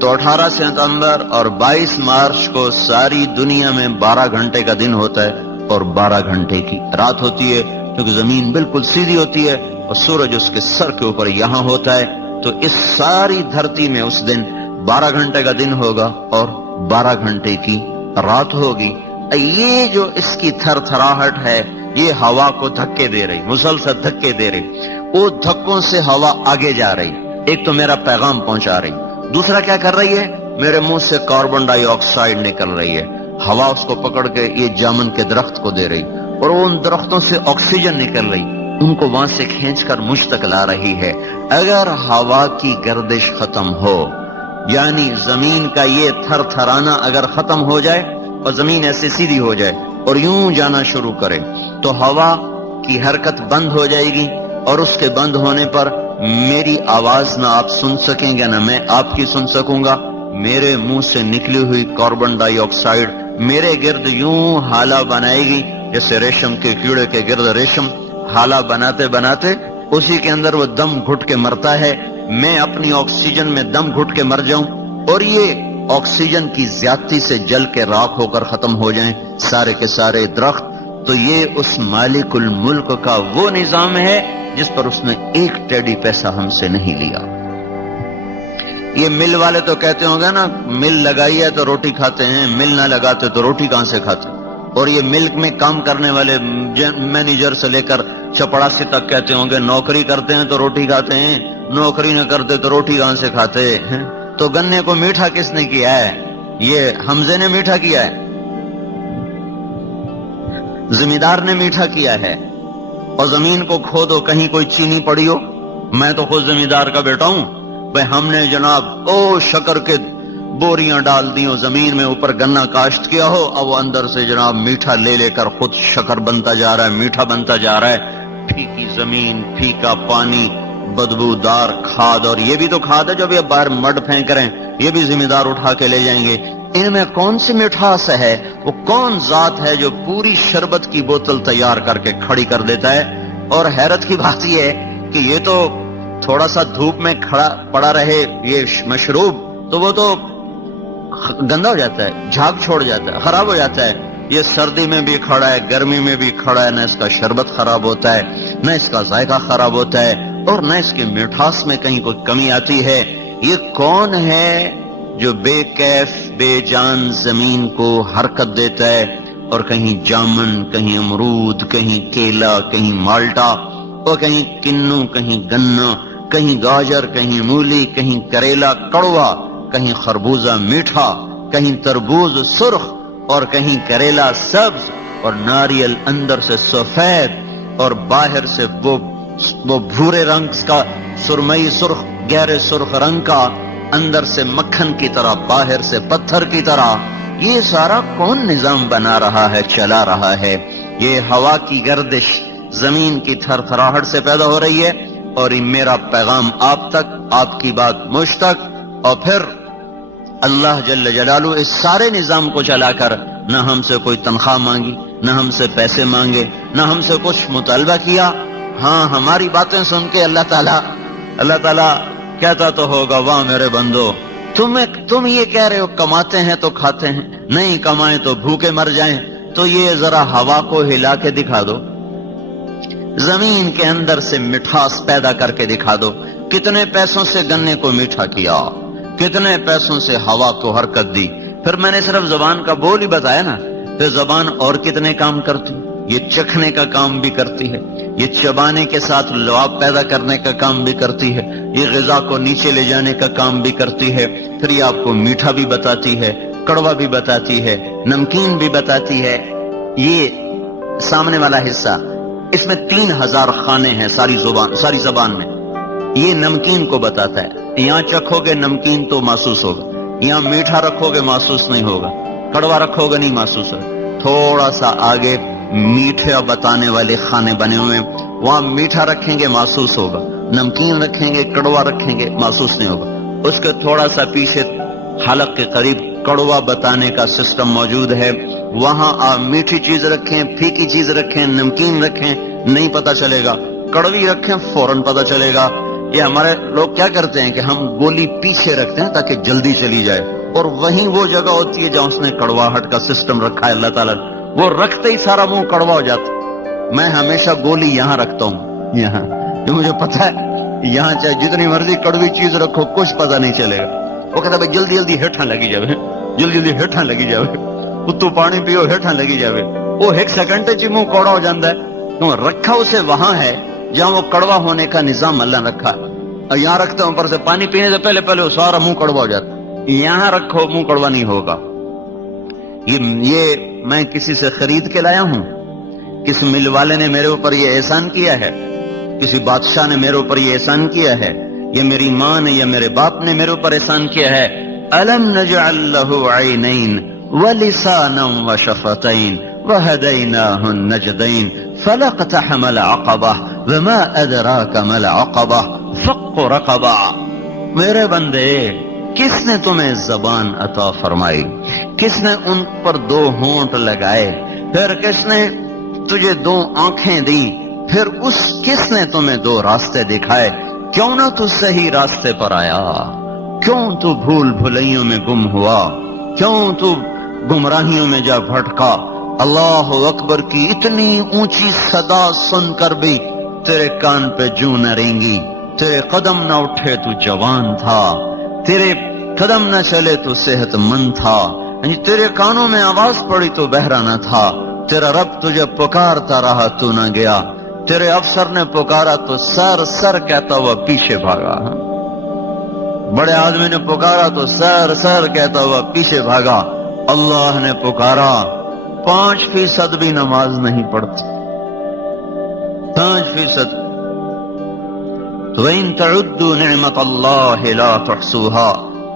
تو 18 ستمبر اور 22 مارچ کو ساری دنیا میں 12 گھنٹے کا دن ہوتا ہے اور 12 گھنٹے کی رات ہوتی ہے، کیونکہ زمین بالکل سیدھی ہوتی ہے اور سورج اس کے سر کے اوپر یہاں ہوتا ہے. تو اس ساری دھرتی میں اس دن 12 گھنٹے کا دن ہوگا اور 12 گھنٹے کی رات ہوگی. یہ جو اس کی تھر تھراہٹ ہے، یہ ہوا کو دھکے دے رہی، مسلسل دھکے دے رہی. وہ دھکوں سے ہوا آگے جا رہی، ایک تو میرا پیغام پہنچا رہی، دوسرا کیا کر رہی ہے، میرے منہ سے کاربن ڈائی آکسائڈ نکل رہی ہے، ہوا اس کو پکڑ کے یہ جامن کے درخت کو دے رہی اور ان درختوں سے آکسیجن نکل رہی، ان کو وہاں سے کھینچ کر مجھ تک لا رہی ہے. اگر ہوا کی گردش ختم ہو، یعنی زمین کا یہ تھر تھرانا اگر ختم ہو جائے اور زمین ایسے سیدھی ہو جائے اور یوں جانا شروع کرے، تو ہوا کی حرکت بند ہو جائے گی اور اس کے بند ہونے پر میری آواز نہ آپ سن سکیں گے نہ میں آپ کی سن سکوں گا. میرے منہ سے نکلی ہوئی کاربن ڈائی آکسائڈ میرے گرد یوں ہالہ بنائے گی جیسے ریشم کے کیڑے کے گرد ریشم ہالہ بناتے بناتے اسی کے اندر وہ دم گھٹ کے مرتا ہے. میں اپنی آکسیجن میں دم گھٹ کے مر جاؤں اور یہ آکسیجن کی زیادتی سے جل کے راکھ ہو کر ختم ہو جائیں سارے کے سارے درخت. تو یہ اس مالک الملک کا وہ نظام ہے جس پر اس نے ایک ٹیڈی پیسہ ہم سے نہیں لیا. یہ مل والے تو کہتے ہوں گے نا، مل لگائی ہے تو روٹی کھاتے ہیں، مل نہ لگاتے تو روٹی کہاں سے کھاتے. اور یہ ملک میں کام کرنے والے مینیجر سے لے کر چپڑاسی تک کہتے ہوں گے نوکری کرتے ہیں تو روٹی کھاتے ہیں، نوکری نہ کرتے تو روٹی کہاں سے کھاتے ہیں. تو گنے کو میٹھا کس نے کیا ہے؟ یہ حمزے نے میٹھا کیا ہے، زمیندار نے میٹھا کیا ہے. اور زمین کو کھودو کہیں کوئی چینی پڑی ہو، میں تو خود زمیندار کا بیٹا ہوں بھائی، ہم نے جناب شکر کے بوریاں ڈال دی ہو زمین میں، اوپر گنا کاشت کیا ہو، اب وہ اندر سے جناب میٹھا لے لے کر خود شکر بنتا جا رہا ہے، میٹھا بنتا جا رہا ہے. پھیکی زمین، پھیکا پانی، بدبودار کھاد، اور یہ بھی تو کھاد ہے جو بھی اب باہر مڈ پھینک رہے ہیں، یہ بھی زمیندار اٹھا کے لے جائیں گے. ان میں کون سی مٹھاس ہے؟ وہ کون ذات ہے جو پوری شربت کی بوتل تیار کر کے کھڑی کر دیتا ہے؟ اور حیرت کی بات یہ ہے کہ یہ تو تھوڑا سا دھوپ میں کھڑا پڑا رہے یہ مشروب تو وہ تو گندا ہو جاتا ہے، جھاگ چھوڑ جاتا ہے، خراب ہو جاتا ہے. یہ سردی میں بھی کھڑا ہے، گرمی میں بھی کھڑا ہے، نہ اس کا شربت خراب ہوتا ہے، نہ اس کا ذائقہ خراب ہوتا ہے، اور نہ اس کی مٹھاس میں کہیں کوئی کمی آتی ہے. یہ کون ہے جو بے کیف بے جان زمین کو حرکت دیتا ہے اور کہیں جامن، کہیں امرود، کہیں کیلا، کہیں مالٹا، اور کہیں کنو، کہیں گنا، کہیں گاجر، کہیں مولی، کہیں کریلا کڑوا، کہیں خربوزہ میٹھا، کہیں تربوز سرخ اور کہیں کریلا سبز، اور ناریل اندر سے سفید اور باہر سے وہ بھورے رنگ کا سرمئی سرخ، گہرے سرخ رنگ کا، اندر سے مکھن کی طرح باہر سے پتھر کی طرح. یہ سارا کون نظام بنا رہا ہے، چلا رہا ہے؟ یہ ہوا کی گردش زمین کی تھر تھراہٹ سے پیدا ہو رہی ہے. اور یہ میرا پیغام آپ تک، آپ کی بات مجھ تک، اور پھر اللہ جل جلالہ اس سارے نظام کو چلا کر نہ ہم سے کوئی تنخواہ مانگی، نہ ہم سے پیسے مانگے، نہ ہم سے کچھ مطالبہ کیا. ہاں، ہماری باتیں سن کے اللہ تعالیٰ کہتا تو ہوگا واہ میرے بندو، تم یہ کہہ رہے ہو کماتے ہیں تو کھاتے ہیں، نہیں کمائیں تو بھوکے مر جائیں. تو یہ ذرا ہوا کو ہلا کے دکھا دو، زمین کے اندر سے مٹھاس پیدا کر کے دکھا دو. کتنے پیسوں سے گنے کو میٹھا کیا، کتنے پیسوں سے ہوا کو حرکت دی. پھر میں نے صرف زبان کا بول ہی بتایا نا، پھر زبان اور کتنے کام کرتی. یہ چکھنے کا کام بھی کرتی ہے، یہ چبانے کے ساتھ لعاب پیدا کرنے کا کام بھی کرتی ہے، یہ غذا کو نیچے لے جانے کا کام بھی کرتی ہے. پھر یہ آپ کو میٹھا بھی بتاتی ہے، کڑوا بھی بتاتی ہے، نمکین بھی بتاتی ہے. یہ سامنے والا حصہ، اس میں 3000 خانے ہیں ساری زبان میں. یہ نمکین کو بتاتا ہے. یہاں چکھو گے نمکین تو محسوس ہوگا، یہاں میٹھا رکھو گے محسوس نہیں ہوگا، کڑوا رکھو گے نہیں محسوس ہوگا. تھوڑا سا آگے میٹھا بتانے والے خانے بنے ہوئے، وہاں میٹھا رکھیں گے محسوس ہوگا، نمکین رکھیں گے، کڑوا رکھیں گے محسوس نہیں ہوگا. اس کے تھوڑا سا پیچھے حلق کے قریب کڑوا بتانے کا سسٹم موجود ہے. وہاں آپ میٹھی چیز رکھیں، پھیکی چیز رکھیں، نمکین رکھیں، نہیں پتا چلے گا. کڑوی رکھیں فوراً پتا چلے گا. یہ ہمارے لوگ کیا کرتے ہیں کہ ہم گولی پیچھے رکھتے ہیں تاکہ جلدی چلی جائے، اور وہیں وہ جگہ ہوتی ہے جہاں اس نے کڑواہٹ کا سسٹم رکھا ہے اللہ تعالیٰ نے، وہ رکھتے ہی سارا منہ کڑوا ہو جاتا۔ میں ہمیشہ گولی یہاں رکھتا ہوں، یہاں، جو مجھے پتا ہے یہاں چاہے جتنی مرضی کڑوی چیز رکھو کچھ پتا نہیں چلے گا۔ وہ کہتا ہے جلدی جلدی ہیٹھاں لگی جاوے، جلدی جلدی ہیٹھاں لگی جاوے، اتو پانی پیو ہیٹھاں لگی جاوے، وہ ایک سیکنڈ چ منہ کوڑا ہو جاتا ہے، کیوں رکھا اسے وہاں ہے جہاں وہ کڑوا ہونے کا نظام اللہ نے رکھا ہے۔ اور یہاں رکھتا ہوں اوپر سے پانی پینے سے پہلے پہلے وہ سارا منہ کڑوا ہو جاتا ہے۔ یہاں رکھو منہ کڑوا نہیں ہوگا۔ یہ میں کسی سے خرید کے لایا ہوں، کسی مل والے نے میرے اوپر یہ احسان کیا ہے، کسی بادشاہ نے میرے اوپر یہ احسان کیا ہے، یہ میری ماں نے یا میرے باپ نے میرے اوپر احسان کیا ہے۔ الم نجعل له عینین ولسانا وشفتین وہدیناہ النجدین فلاقتحم العقبہ وما ادراک ما العقبہ فق رقبہ۔ میرے بندے، کس نے تمہیں زبان عطا فرمائی، کس نے ان پر دو ہونٹ لگائے، پھر کس نے تجھے دو آنکھیں دی، پھر کس نے تمہیں دو راستے دکھائے، کیوں نہ تو صحیح راستے پر آیا، کیوں تو بھول بھلائیوں میں گم ہوا، کیوں تو گمراہیوں میں جا بھٹکا۔ اللہ اکبر کی اتنی اونچی صدا سن کر بھی تیرے کان پہ جوں نہ رینگی، تیرے قدم نہ اٹھے تو جوان تھا، تیرے قدم نہ چلے تو صحت مند تھا، تیرے کانوں میں آواز پڑی تو بہرا نہ تھا، تیرا رب تجھے پکارتا رہا تو نہ گیا، تیرے افسر نے پکارا تو سر سر کہتا ہوا پیچھے بھاگا، بڑے آدمی نے پکارا تو سر سر کہتا ہوا پیچھے بھاگا۔ اللہ نے پکارا، 5% بھی نماز نہیں پڑھتی، 5%۔ وَإِن تَعُدُّوا نِعْمَةَ اللَّهِ لَا تُحْصُوهَا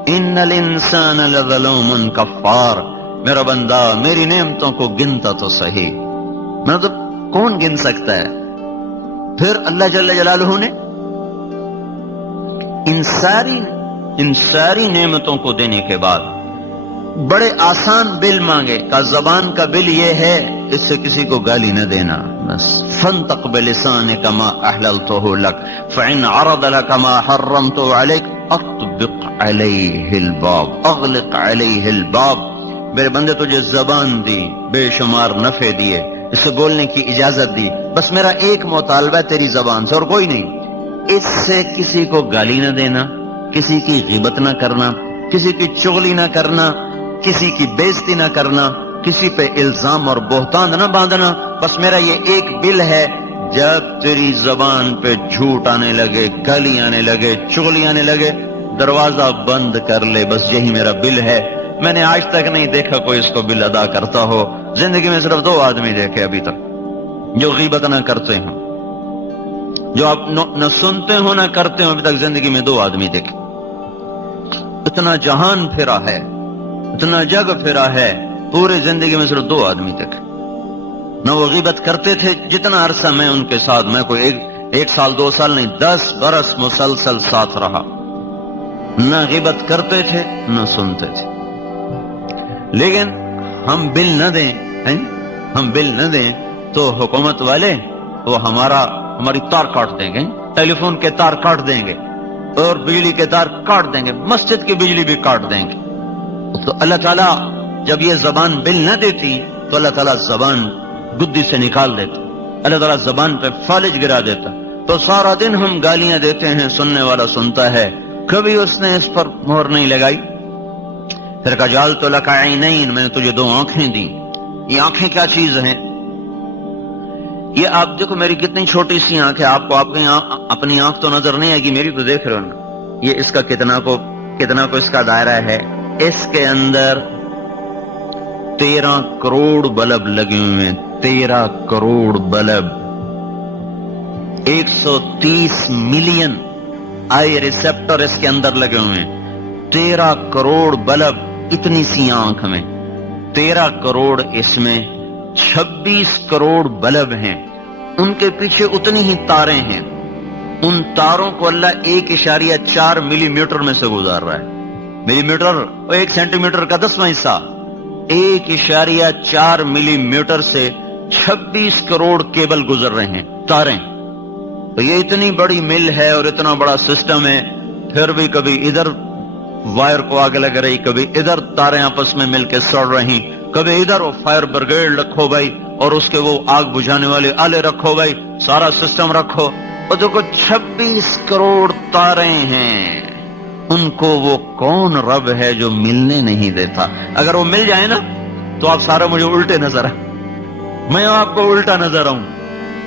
إِنَّ الْإِنسَانَ لَظَلُومٌ كَفَّارٌ۔ میرا بندہ میری نعمتوں کو گنتا تو صحیح، مطلب کون گن سکتا ہے؟ پھر اللہ جل جلالہ نے ان ساری نعمتوں کو دینے کے بعد بڑے آسان بل مانگے، کا زبان کا بل یہ ہے اس سے کسی کو گالی نہ دینا، بس فَانْطَقْ بِلِسَانِكَ مَا أَحْلَلْتُهُ لَكَ فَإِنْ عَرَضَ لَكَ مَا حَرَّمْتُ عَلَيْكَ أَطْبِقْ عَلَيْهِ الْبَابَ أَغْلِقْ عَلَيْهِ الْبَابَ۔ میرے بندے تجھے زبان دی، بے شمار نفع دیے، اس سے بولنے کی اجازت دی، بس میرا ایک مطالبہ تیری زبان سے اور کوئی نہیں، اس سے کسی کو گالی نہ دینا، کسی کی غیبت نہ کرنا، کسی کی چغلی نہ کرنا، کسی کی بےزتی نہ کرنا، کسی پہ الزام اور بہتان نہ باندھنا، بس میرا یہ ایک بل ہے، جب تیری زبان پہ جھوٹ آنے لگے، گالی آنے لگے، چغلی آنے لگے، دروازہ بند کر لے، بس یہی میرا بل ہے۔ میں نے آج تک نہیں دیکھا کوئی اس کو بل ادا کرتا ہو، زندگی میں صرف 2 آدمی دیکھے ابھی تک جو غیبت نہ کرتے ہیں، جو آپ نہ سنتے ہو نہ کرتے ہو، ابھی تک زندگی میں 2 آدمی دیکھے۔ اتنا جہان پھرا ہے، اتنا جگ پھرا ہے، پورے زندگی میں صرف 2 آدمی دیکھے۔ نہ وہ غیبت کرتے تھے، جتنا عرصہ میں ان کے ساتھ، میں کوئی ایک سال 2 سال نہیں، 10 برس مسلسل ساتھ رہا، نہ غیبت کرتے تھے نہ سنتے تھے۔ لیکن ہم بل نہ دیں، ہم بل نہ دیں تو حکومت والے وہ ہماری تار کاٹ دیں گے، ٹیلی فون کے تار کاٹ دیں گے، اور بجلی کے تار کاٹ دیں گے، مسجد کی بجلی بھی کاٹ دیں گے۔ تو اللہ تعالیٰ جب یہ زبان بل نہ دیتی تو اللہ تعالیٰ زبان گدی سے نکال دیتا، اللہ تعالیٰ زبان پہ فالج گرا دیتا، تو سارا دن ہم گالیاں دیتے ہیں، سننے والا سنتا ہے، کبھی اس نے اس پر مہر نہیں لگائی۔ پھر کہا جعلت لک عینین، میں نے تجھے 2 آنکھیں دی۔ یہ آنکھیں کیا چیز ہیں؟ یہ آپ دیکھو میری کتنی چھوٹی سی آنکھ ہے، آپ کو اپنی آنکھ تو نظر نہیں آئے گی، میری تو دیکھ رہے ہو نا، یہ اس کا کتنا کو اس کا دائرہ ہے، اس کے اندر 13 کروڑ بلب لگے ہوئے ہیں، 13 crore bulb, 130 million I receptor اس کے اندر لگے ہوئے ہیں، 13 کروڑ بلب اتنی سی آنکھ میں، 13 کروڑ اس میں، 26 کروڑ بلب ہیں، ان کے پیچھے اتنی ہی تاریں ہیں، ان تاروں کو اللہ 1.4 ملی میٹر میں سے گزار رہا ہے۔ ملی میٹر 1 سینٹی میٹر کا 10واں حصہ، 1.4 ملی میٹر سے 26 کروڑ کیبل گزر رہے ہیں، تاریں، تو یہ اتنی بڑی مل ہے اور اتنا بڑا سسٹم ہے، پھر بھی کبھی ادھر وائر کو آگ لگ رہی، کبھی ادھر تاریں آپس میں مل کے سڑ رہی، کبھی ادھر وہ فائر بریگیڈ رکھو بھائی اور اس کے وہ آگ بجھانے والے آلے رکھو بھائی، سارا سسٹم رکھو. اور دیکھو 26 کروڑ تاریں ہیں، ان کو وہ کون رب ہے جو ملنے نہیں دیتا؟ اگر وہ مل جائے نا تو آپ سارے مجھے الٹے نظر آئے، میں آپ کو الٹا نظر آؤں.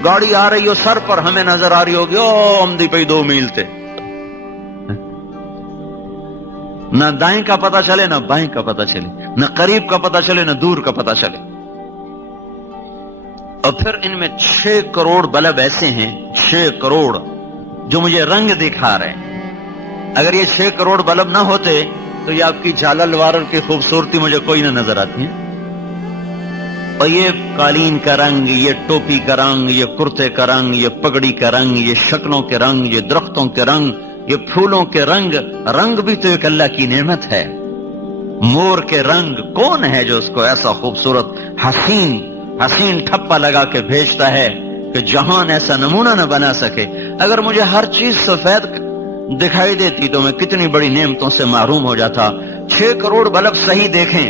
گاڑی آ رہی ہو سر پر، ہمیں نظر آ رہی ہوگی او ہم دی پہ 2 میل تھے، نہ دائیں کا پتہ چلے نہ بائیں کا پتہ چلے، نہ قریب کا پتہ چلے نہ دور کا پتہ چلے. اور پھر ان میں 6 کروڑ بلب ایسے ہیں، 6 کروڑ جو مجھے رنگ دکھا رہے ہیں. اگر یہ 6 کروڑ بلب نہ ہوتے تو یہ آپ کی جھالر وارر کی خوبصورتی مجھے کوئی نہ نظر آتی ہے. اور یہ قالین کا رنگ، یہ ٹوپی کا رنگ، یہ کرتے کا رنگ، یہ پگڑی کا رنگ، یہ شکلوں کے رنگ، یہ درختوں کے رنگ، یہ پھولوں کے رنگ، رنگ بھی تو ایک اللہ کی نعمت ہے. مور کے رنگ، کون ہے جو اس کو ایسا خوبصورت حسین ٹھپا لگا کے بھیجتا ہے کہ جہان ایسا نمونہ نہ بنا سکے. اگر مجھے ہر چیز سفید دکھائی دیتی تو میں کتنی بڑی نعمتوں سے محروم ہو جاتا. 6 کروڑ بلب صحیح دیکھیں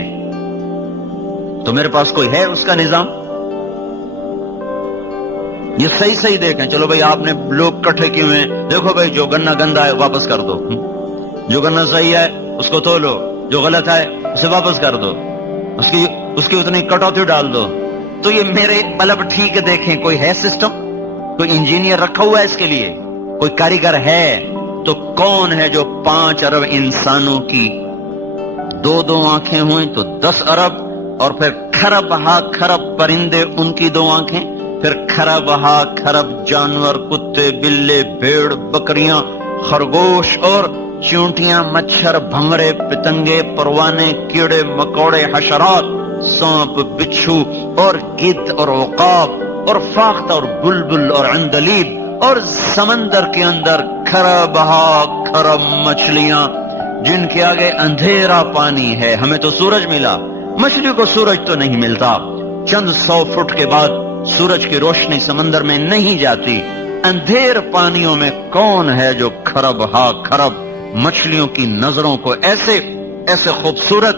تو میرے پاس کوئی ہے اس کا نظام؟ یہ صحیح دیکھیں. چلو بھائی آپ نے لوگ کٹھے کیے ہوئے ہیں، دیکھو بھائی جو گنا گندا ہے واپس کر دو، جو گنا صحیح ہے اس کو دھو لو، جو غلط ہے اسے واپس کر دو، اس کی اتنی کٹوتی ڈال دو. تو یہ میرے بلب ٹھیک دیکھیں، کوئی ہے سسٹم؟ کوئی انجینئر رکھا ہوا ہے اس کے لیے؟ کوئی کاریگر ہے؟ تو کون ہے جو 5 ارب انسانوں کی 2 آنکھیں ہوئیں تو 10 ارب، اور پھر کھرب ہا کھرب پرندے ان کی 2 آنکھیں، پھر کھرب ہا کھرب جانور، کتے بلے بھیڑ بکریاں خرگوش اور چونٹیاں مچھر بھمرے پتنگے پروانے کیڑے مکوڑے حشرات سانپ بچھو اور گدھ اور عقاب اور فاختہ اور بلبل اور عندلیب، اور سمندر کے اندر کھرب ہا کھرب مچھلیاں جن کے آگے اندھیرا پانی ہے. ہمیں تو سورج ملا، مچھلی کو سورج تو نہیں ملتا. چند 100 فٹ کے بعد سورج کی روشنی سمندر میں نہیں جاتی. اندھیر پانیوں میں کون ہے جو کھرب ہا کھرب مچھلیوں کی نظروں کو ایسے خوبصورت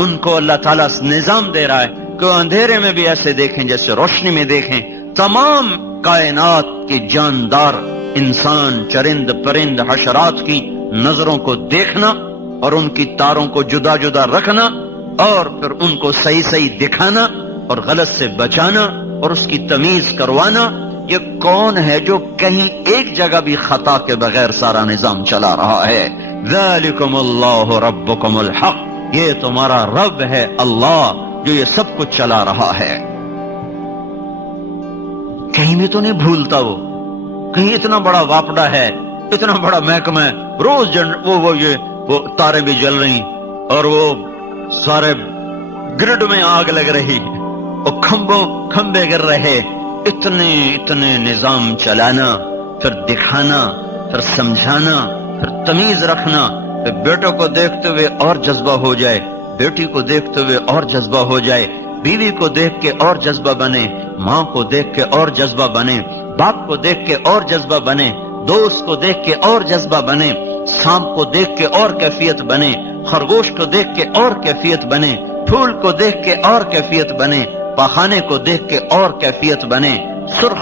ان کو اللہ تعالیٰ نظام دے رہا ہے کہ وہ اندھیرے میں بھی ایسے دیکھیں جیسے روشنی میں دیکھیں. تمام کائنات کے جاندار انسان چرند پرند حشرات کی نظروں کو دیکھنا اور ان کی تاروں کو جدا جدا رکھنا اور پھر ان کو صحیح دکھانا اور غلط سے بچانا اور اس کی تمیز کروانا. یہ کون ہے جو کہیں ایک جگہ بھی خطا کے بغیر سارا نظام چلا رہا ہے؟ ذالکم اللہ ربکم الحق، یہ تمہارا رب ہے اللہ جو یہ سب کچھ چلا رہا ہے. کہیں بھی تو نہیں بھولتا وہ، کہیں اتنا بڑا واپڈا ہے، اتنا بڑا محکمہ ہے، روز وہ تارے بھی جل رہی اور وہ سارے گرڈ میں آگ لگ رہی اور کھمبے گر رہے. اتنے نظام چلانا، پھر دکھانا، پھر سمجھانا، پھر تمیز رکھنا، پھر بیٹوں کو دیکھتے ہوئے اور جذبہ ہو جائے، بیٹی کو دیکھتے ہوئے اور جذبہ ہو جائے، بیوی کو دیکھ کے اور جذبہ بنے، ماں کو دیکھ کے اور جذبہ بنے، باپ کو دیکھ کے اور جذبہ بنے، دوست کو دیکھ کے اور جذبہ بنے، سانپ کو دیکھ کے اور کیفیت بنے، خرگوش کو دیکھ کے اور کیفیت بنے، پھول کو دیکھ کے اور کیفیت بنے، پاخانے کو دیکھ کے اور کیفیت بنے، سرخ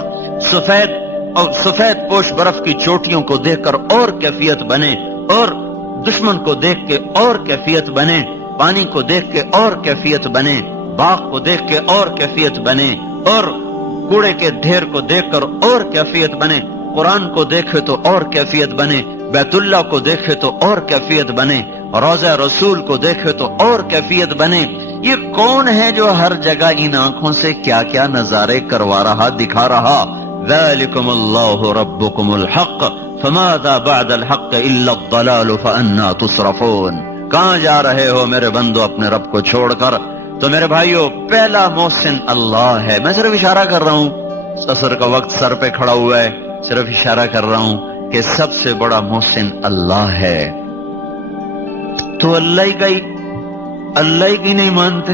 سفید پوش برف کی چوٹیوں کو دیکھ کر اور کیفیت بنے، اور دشمن کو دیکھ کے اور کیفیت بنے، پانی کو دیکھ کے اور کیفیت بنے، باغ کو دیکھ کے اور کیفیت بنے، اور کوڑے کے ڈھیر کو دیکھ کر اور کیفیت بنے، قرآن کو دیکھے تو اور کیفیت بنے، بیت اللہ کو دیکھے تو اور کیفیت بنے، روضہ رسول کو دیکھے تو اور کیفیت بنے. یہ کون ہے جو ہر جگہ ان آنکھوں سے کیا کیا نظارے کروا رہا دکھا رہا؟ ذالکم اللہ ربکم الحق فماذا بعد الحق الا الضلال فانا تصرفون. کہاں جا رہے ہو میرے بندو اپنے رب کو چھوڑ کر؟ تو میرے بھائیو پہلا محسن اللہ ہے. میں صرف اشارہ کر رہا ہوں، عصر کا وقت سر پہ کھڑا ہوا ہے، صرف اشارہ کر رہا ہوں کہ سب سے بڑا محسن اللہ ہے. تو اللہ کی نہیں مانتے،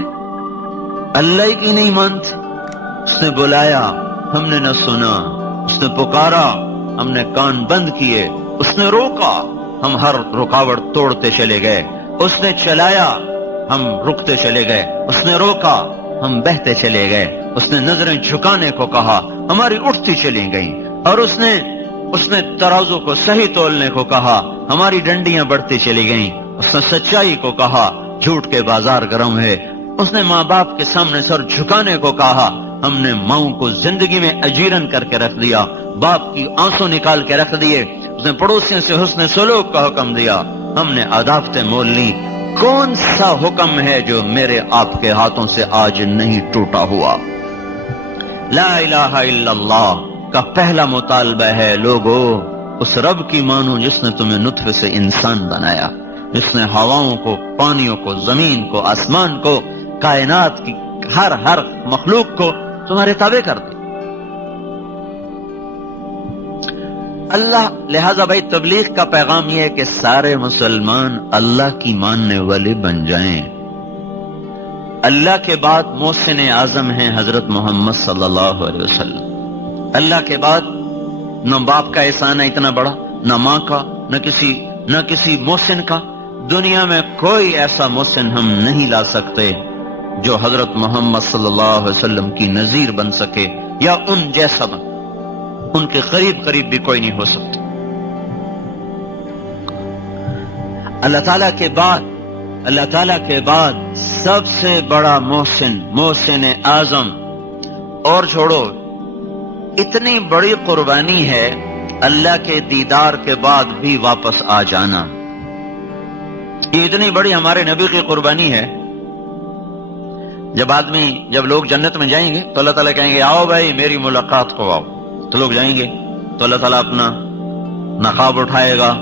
اللہ کی نہیں مانتے. اس نے بلایا، ہم نے نہ سنا، اس نے پکارا، ہم نے کان بند کیے، اس نے روکا، ہم ہر رکاوٹ توڑتے چلے گئے، اس نے چلایا، ہم رکتے چلے گئے، اس نے روکا، ہم بہتے چلے گئے، اس نے نظریں جھکانے کو کہا، ہماری اٹھتی چلی گئیں، اور اس نے ترازو کو صحیح تولنے کو کہا، ہماری ڈنڈیاں بڑھتی چلی گئیں، اس نے سچائی کو کہا، جھوٹ کے بازار گرم ہے، اس نے ماں باپ کے سامنے سر جھکانے کو کہا، ہم نے ماؤں کو زندگی میں اجیرن کر کے رکھ دیا، باپ کی آنسوں نکال کے رکھ دیے، اس نے پڑوسیوں سے حسن سلوک کا حکم دیا، ہم نے عداوتیں مول لی۔ کون سا حکم ہے جو میرے آپ کے ہاتھوں سے آج نہیں ٹوٹا ہوا؟ لا الہ الا اللہ کا پہلا مطالبہ ہے، لوگو اس رب کی مانو جس نے تمہیں نطفے سے انسان بنایا، جس نے ہواؤں کو، پانیوں کو، زمین کو، آسمان کو، کائنات کی ہر مخلوق کو تمہارے تابع کر دی۔ اللہ لہذا بھائی تبلیغ کا پیغام یہ ہے کہ سارے مسلمان اللہ کی ماننے والے بن جائیں۔ اللہ کے بعد محسن اعظم ہیں حضرت محمد صلی اللہ علیہ وسلم۔ اللہ کے بعد نہ باپ کا احسان ہے اتنا بڑا، نہ ماں کا، نہ کسی محسن کا۔ دنیا میں کوئی ایسا محسن ہم نہیں لا سکتے جو حضرت محمد صلی اللہ علیہ وسلم کی نظیر بن سکے یا ان جیسا بن، ان کے قریب بھی کوئی نہیں ہو سکتا۔ اللہ تعالیٰ کے بعد سب سے بڑا محسن اعظم، اور چھوڑو اتنی بڑی قربانی ہے اللہ کے دیدار کے بعد بھی واپس آ جانا، یہ اتنی بڑی ہمارے نبی کی قربانی ہے۔ جب لوگ جنت میں جائیں گے تو اللہ تعالیٰ کہیں گے آؤ بھائی میری ملاقات کو آؤ، تو لوگ جائیں گے تو اللہ تعالیٰ اپنا نقاب اٹھائے گا،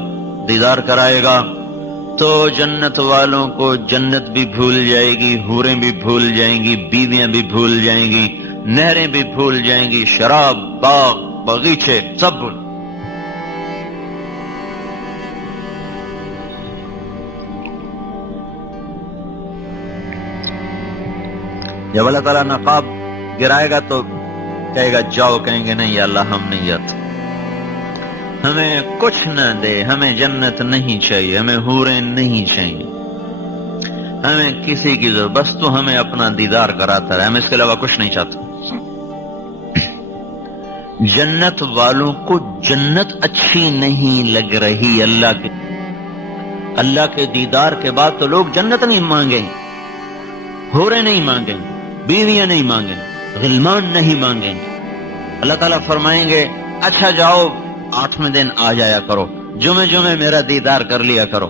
دیدار کرائے گا، تو جنت والوں کو جنت بھی بھول جائے گی، حوریں بھی بھول جائیں گی، بیویاں بھی بھول جائیں گی، نہریں بھی بھول جائیں گی، شراب، باغ، باغیچے سب بھول۔ جب اللہ تعالیٰ نقاب گرائے گا تو کہے گا جاؤ، کہیں گے نہیں یا اللہ ہم نہیں جاتے، ہمیں کچھ نہ دے، ہمیں جنت نہیں چاہیے، ہمیں حوریں نہیں چاہیے، ہمیں کسی کی ضرورت، بس تو ہمیں اپنا دیدار کراتا رہے، ہم اس کے علاوہ کچھ نہیں چاہتے۔ جنت والوں کو جنت اچھی نہیں لگ رہی اللہ کے دیدار کے بعد، تو لوگ جنت نہیں مانگیں، حوریں نہیں مانگیں، بیویاں نہیں مانگیں، غلمان نہیں مانگیں۔ اللہ تعالیٰ فرمائیں گے اچھا جاؤ 8ویں دن آ جایا کرو، جمعے میرا دیدار کر لیا کرو۔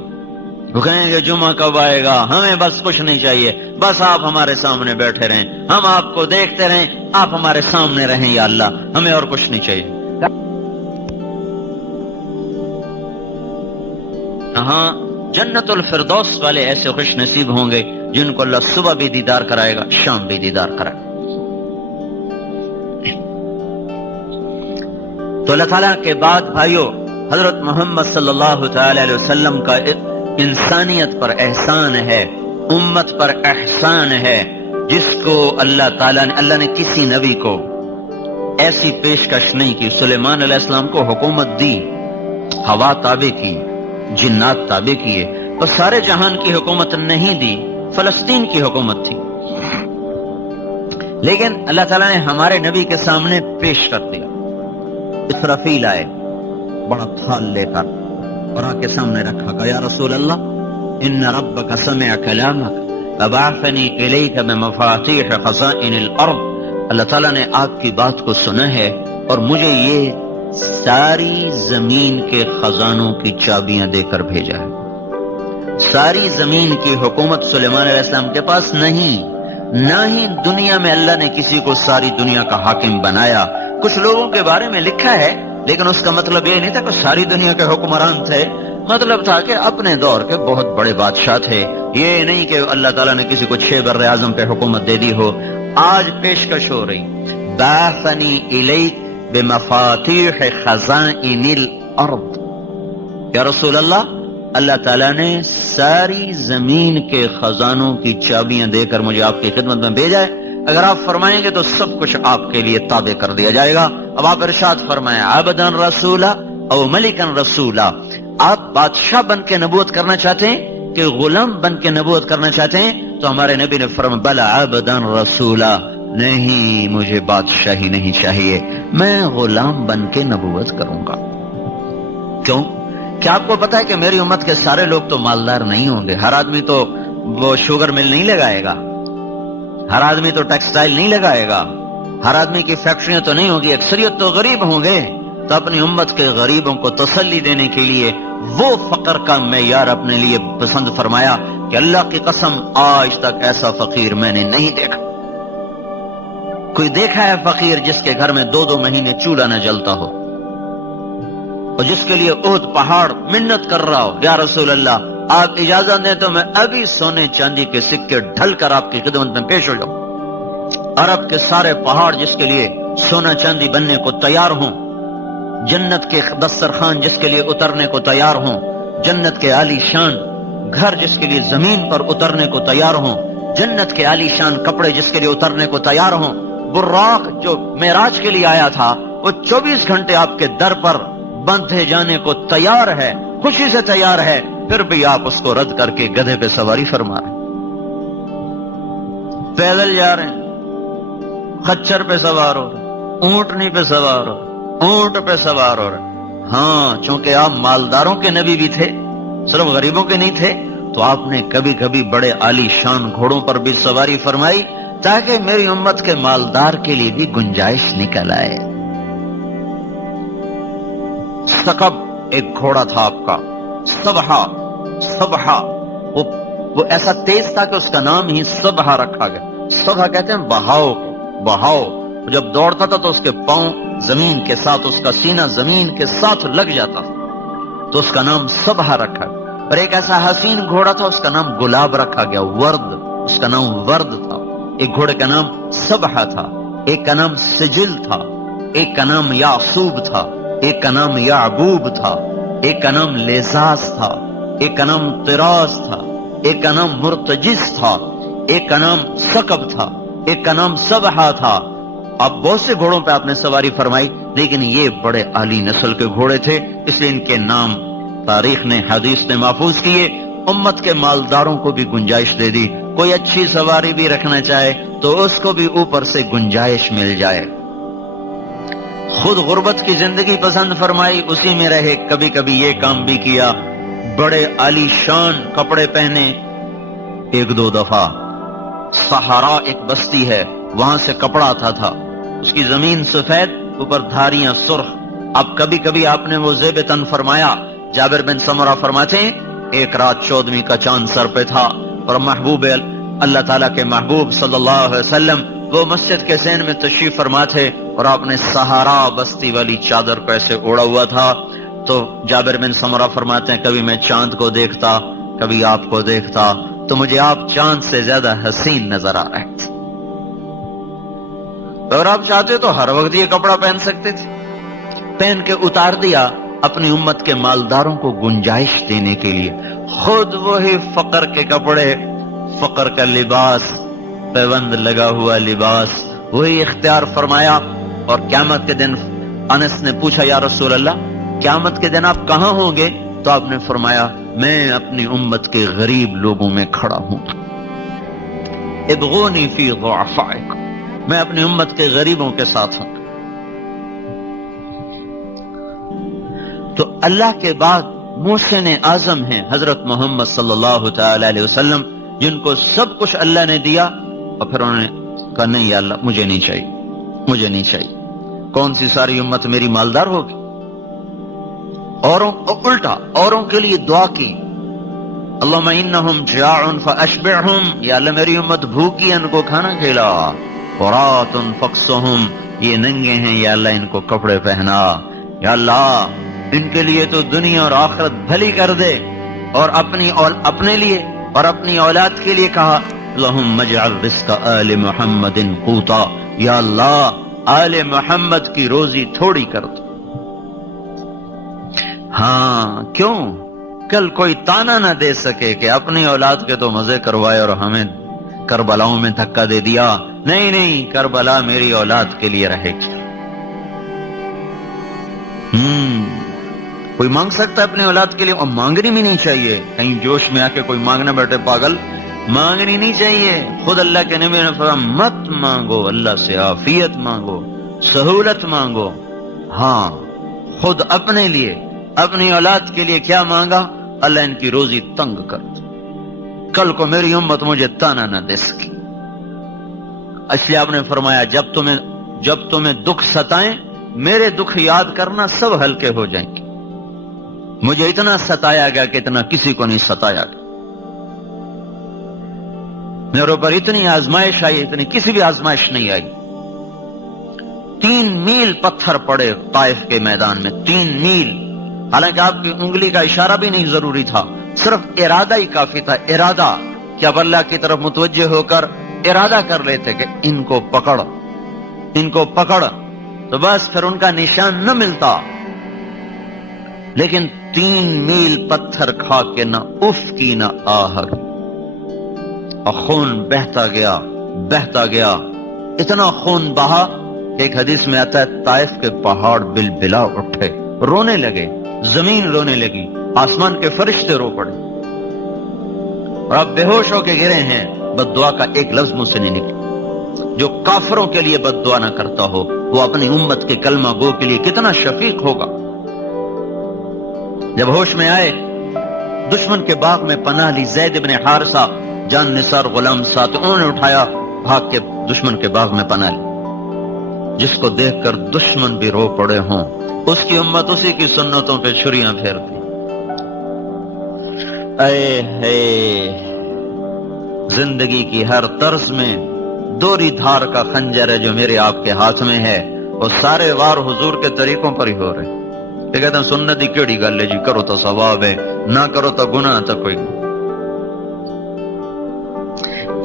وہ کہیں گے جمعہ کب آئے گا، ہمیں بس کچھ نہیں چاہیے، بس آپ ہمارے سامنے بیٹھے رہیں، ہم آپ کو دیکھتے رہیں، آپ ہمارے سامنے رہیں یا اللہ، ہمیں اور کچھ نہیں چاہیے۔ ہاں جنت الفردوس والے ایسے خوش نصیب ہوں گے جن کو اللہ صبح بھی دیدار کرائے گا، شام بھی دیدار کرائے گا۔ تو اللہ تعالیٰ کے بعد بھائیو حضرت محمد صلی اللہ تعالی علیہ وسلم کا انسانیت پر احسان ہے، امت پر احسان ہے، جس کو اللہ نے کسی نبی کو ایسی پیشکش نہیں کی۔ سلیمان علیہ السلام کو حکومت دی، ہوا تابع کی، جنات تابع کیے، اور سارے جہان کی حکومت نہیں دی، فلسطین کی حکومت تھی، لیکن اللہ تعالیٰ نے ہمارے نبی کے سامنے پیش کر دیا۔ اسرافیل آئے بڑا تھال لے کر اور آ کے سامنے رکھا کہ یا رسول اللہ ان ربک سمع کلامک فبعثنی الیک بمفاتیح خزائن الارض، اللہ تعالیٰ نے آپ کی بات کو سنا ہے اور مجھے یہ ساری زمین کے خزانوں کی چابیاں دے کر بھیجا ہے۔ ساری زمین کی حکومت سلیمان علیہ السلام کے پاس نہیں، نہ ہی دنیا میں اللہ نے کسی کو ساری دنیا کا حاکم بنایا۔ کچھ لوگوں کے بارے میں لکھا ہے لیکن اس کا مطلب یہ نہیں تھا کہ ساری دنیا کے حکمران تھے، مطلب تھا کہ اپنے دور کے بہت بڑے بادشاہ تھے، یہ نہیں کہ اللہ تعالیٰ نے کسی کو 6 بر اعظم پہ حکومت دے دی ہو۔ آج پیشکش ہو رہی بعثنی الیک بمفاتیح خزائن الارض، یا رسول اللہ تعالیٰ نے ساری زمین کے خزانوں کی چابیاں دے کر مجھے آپ کی خدمت میں بھیجا ہے، اگر آپ فرمائیں گے تو سب کچھ آپ کے لیے تابع کر دیا جائے گا. اب آپ ارشاد فرمائیں عبدن رسولا او ملکن رسولا. آپ بادشاہ بن کے نبوت کرنا چاہتے ہیں کہ غلام بن کے نبوت کرنا چاہتے ہیں؟ تو ہمارے نبی نے فرمایا بلا عبدن رسولا، نہیں مجھے بادشاہی نہیں چاہیے، میں غلام بن کے نبوت کروں گا. کیوں؟ کیا آپ کو پتا ہے کہ میری امت کے سارے لوگ تو مالدار نہیں ہوں گے. ہر آدمی تو وہ شوگر مل نہیں لگائے گا، ہر آدمی تو ٹیکسٹائل نہیں لگائے گا، ہر آدمی کی فیکٹریاں تو نہیں ہوگی، اکثریت تو غریب ہوں گے. تو اپنی امت کے غریبوں کو تسلی دینے کے لیے وہ فقر کا معیار اپنے لیے پسند فرمایا کہ اللہ کی قسم آج تک ایسا فقیر میں نے نہیں دیکھا. کوئی دیکھا ہے فقیر جس کے گھر میں 2 مہینے چولہا نہ جلتا ہو، اور جس کے لیے احد پہاڑ منت کر رہا ہو یا رسول اللہ آپ اجازت دیں تو میں ابھی سونے چاندی کے سکے ڈھل کر آپ کی خدمت میں پیش ہو جاؤں؟ عرب کے سارے پہاڑ جس کے لیے سونا چاندی بننے کو تیار ہوں، جنت کے دسترخوان جس کے لیے اترنے کو تیار ہوں، جنت کے عالی شان گھر جس کے لیے زمین پر اترنے کو تیار ہوں، جنت کے عالی شان کپڑے جس کے لیے اترنے کو تیار ہوں. براق جو معراج کے لیے آیا تھا وہ 24 گھنٹے آپ کے در پر بندھے جانے کو تیار ہے، خوشی سے تیار ہے، پھر بھی آپ اس کو رد کر کے گدھے پہ سواری فرما رہے ہیں، پیدل جا رہے ہیں، خچر پہ سوار ہو رہے، اونٹنی پہ سوار ہو رہے، اونٹ پہ سوار ہو رہے. ہاں چونکہ آپ مالداروں کے نبی بھی تھے، صرف غریبوں کے نہیں تھے، تو آپ نے کبھی کبھی بڑے عالی شان گھوڑوں پر بھی سواری فرمائی تاکہ میری امت کے مالدار کے لیے بھی گنجائش نکل آئے. سقب ایک گھوڑا تھا آپ کا، سبحہ وہ ایسا تیز تھا کہ اس کا نام ہی سبحہ رکھا گیا. سبحہ کہتے ہیں بہاؤ. جب دوڑتا تھا تو اس کے پاؤں زمین کے ساتھ، اس کا سینہ زمین کے ساتھ لگ جاتا تھا، تو اس کا نام سبحہ رکھا گیا. اور ایک ایسا حسین گھوڑا تھا، اس کا نام گلاب رکھا گیا، ورد، اس کا نام ورد تھا. ایک گھوڑے کا نام سبحہ تھا، ایک کا نام سجل تھا، ایک کا نام یعصوب تھا، ایک کا نام یعبوب تھا، ایک کا نام لیزاز تھا، ایک کا نام طراز تھا، ایک کا نام مرتجز تھا، ایک کا نام سقب تھا، ایک کا نام سبحہ تھا. اب بہت سے گھوڑوں پہ آپ نے سواری فرمائی، لیکن یہ بڑے عالی نسل کے گھوڑے تھے، اس لیے ان کے نام تاریخ نے، حدیث نے محفوظ کیے. امت کے مالداروں کو بھی گنجائش دے دی، کوئی اچھی سواری بھی رکھنا چاہے تو اس کو بھی اوپر سے گنجائش مل جائے. خود غربت کی زندگی پسند فرمائی، اسی میں رہے، کبھی کبھی یہ کام بھی کیا، بڑے عالی شان کپڑے پہنے. 1-2 دفعہ صحرا ایک بستی ہے، وہاں سے کپڑا آتا تھا، اس کی زمین سفید، اوپر دھاریاں سرخ. اب کبھی کبھی آپ نے وہ زیب تن فرمایا. جابر بن سمرہ فرماتے ہیں ایک رات 14ویں کا چاند سر پہ تھا، اور محبوب اللہ تعالیٰ کے محبوب صلی اللہ علیہ وسلم وہ مسجد کے ذہن میں تشریف فرما تھے، اور آپ نے سہارا بستی والی چادر پہ سے اوڑا ہوا تھا. تو جابر بن سمرہ فرماتے ہیں کبھی میں چاند کو دیکھتا، کبھی آپ کو دیکھتا، تو مجھے آپ چاند سے زیادہ حسین نظر آ رہے تھے. اگر آپ چاہتے تو ہر وقت یہ کپڑا پہن سکتے تھے، پہن کے اتار دیا اپنی امت کے مالداروں کو گنجائش دینے کے لیے. خود وہی فقر کے کپڑے، فقر کا لباس، پیوند لگا ہوا لباس وہی اختیار فرمایا. اور قیامت کے دن انس نے پوچھا یا رسول اللہ قیامت کے دن آپ کہاں ہوں گے؟ تو آپ نے فرمایا میں اپنی امت کے غریب لوگوں میں کھڑا ہوں. ابغونی فی ضعفائکم، میں اپنی امت کے غریبوں کے ساتھ ہوں. تو اللہ کے بعد محسن اعظم ہیں حضرت محمد صلی اللہ تعالی علیہ وسلم، جن کو سب کچھ اللہ نے دیا، اور پھر انہوں نے کہا نہیں یا اللہ مجھے نہیں چاہیے، مجھے نہیں چاہیے. کون سی ساری امت میری مالدار ہوگی؟ الٹا اوروں کے لیے دعا کی، اللہم انہم جاع فاشبعہم، یا اللہ میری امت بھوکی ان کو کھانا کھلا. عراۃ فاکسہم، یہ ننگے ہیں یا اللہ ان کو کپڑے پہنا. یا اللہ ان کے لیے تو دنیا اور آخرت بھلی کر دے. اور اپنے لیے اور اپنی اولاد کے لیے کہا اللہم اجعل رزق آل محمد قوتا، یا اللہ آل محمد کی روزی تھوڑی کر دو. ہاں کیوں کل کوئی تانا نہ دے سکے کہ اپنی اولاد کے تو مزے کروائے اور ہمیں کربلاؤں میں دھکا دے دیا. نہیں نہیں، کربلا میری اولاد کے لیے رہے گی۔ کوئی مانگ سکتا ہے اپنی اولاد کے لیے، اور مانگنی بھی نہیں چاہیے۔ کہیں جوش میں آ کے کوئی مانگنے بیٹھے پاگل، مانگنی نہیں چاہیے۔ خود اللہ کے نبی نے فرمایا مت مانگو، اللہ سے عافیت مانگو، سہولت مانگو۔ ہاں، خود اپنے لیے، اپنی اولاد کے لیے کیا مانگا؟ اللہ ان کی روزی تنگ کر دے، کل کو میری امت مجھے تانا نہ دے سکی۔ اس لیے آپ نے فرمایا جب تمہیں دکھ ستائیں، میرے دکھ یاد کرنا، سب ہلکے ہو جائیں گے۔ مجھے اتنا ستایا گیا کہ اتنا کسی کو نہیں ستایا گیا، میرے اوپر اتنی آزمائش آئی، اتنی کسی بھی آزمائش نہیں آئی۔ 3 میل پتھر پڑے طائف کے میدان میں، 3 میل، حالانکہ آپ کی انگلی کا اشارہ بھی نہیں ضروری تھا، صرف ارادہ ہی کافی تھا۔ ارادہ کہ اب اللہ کی طرف متوجہ ہو کر ارادہ کر لیتے کہ ان کو پکڑ، تو بس پھر ان کا نشان نہ ملتا۔ لیکن 3 میل پتھر کھا کے نہ اف کی نہ آہ کی، اور خون بہتا گیا، اتنا خون بہا کہ ایک حدیث میں آتا ہے طائف کے پہاڑ بلبلا اٹھے، رونے لگے، زمین رونے لگی، آسمان کے فرشتے رو پڑے، اور آپ بے ہوش ہو کے گرے ہیں۔ بد دعا کا ایک لفظ مجھ سے نہیں نکلا۔ جو کافروں کے لیے بد دعا نہ کرتا ہو، وہ اپنی امت کے کلمہ گو کے لیے کتنا شفیق ہوگا۔ جب ہوش میں آئے، دشمن کے باغ میں پناہ لی، زید بن حارثہ جان نثار غلام ساتھ، انہوں نے اٹھایا، بھاگ کے دشمن کے باغ میں پناہ لی۔ جس کو دیکھ کر دشمن بھی رو پڑے ہوں، اس کی امت اسی کی سنتوں پہ چھریاں پھیرتی۔ اے زندگی کی ہر طرز میں دوری دھار کا خنجر ہے جو میرے آپ کے ہاتھ میں ہے، وہ سارے وار حضور کے طریقوں پر ہی ہو رہے۔ یہ کہتے ہیں سنت ہی کیڑی گل ہے جی، کرو تو ثواب ہے، نہ کرو تو گناہ تو کوئی نہیں۔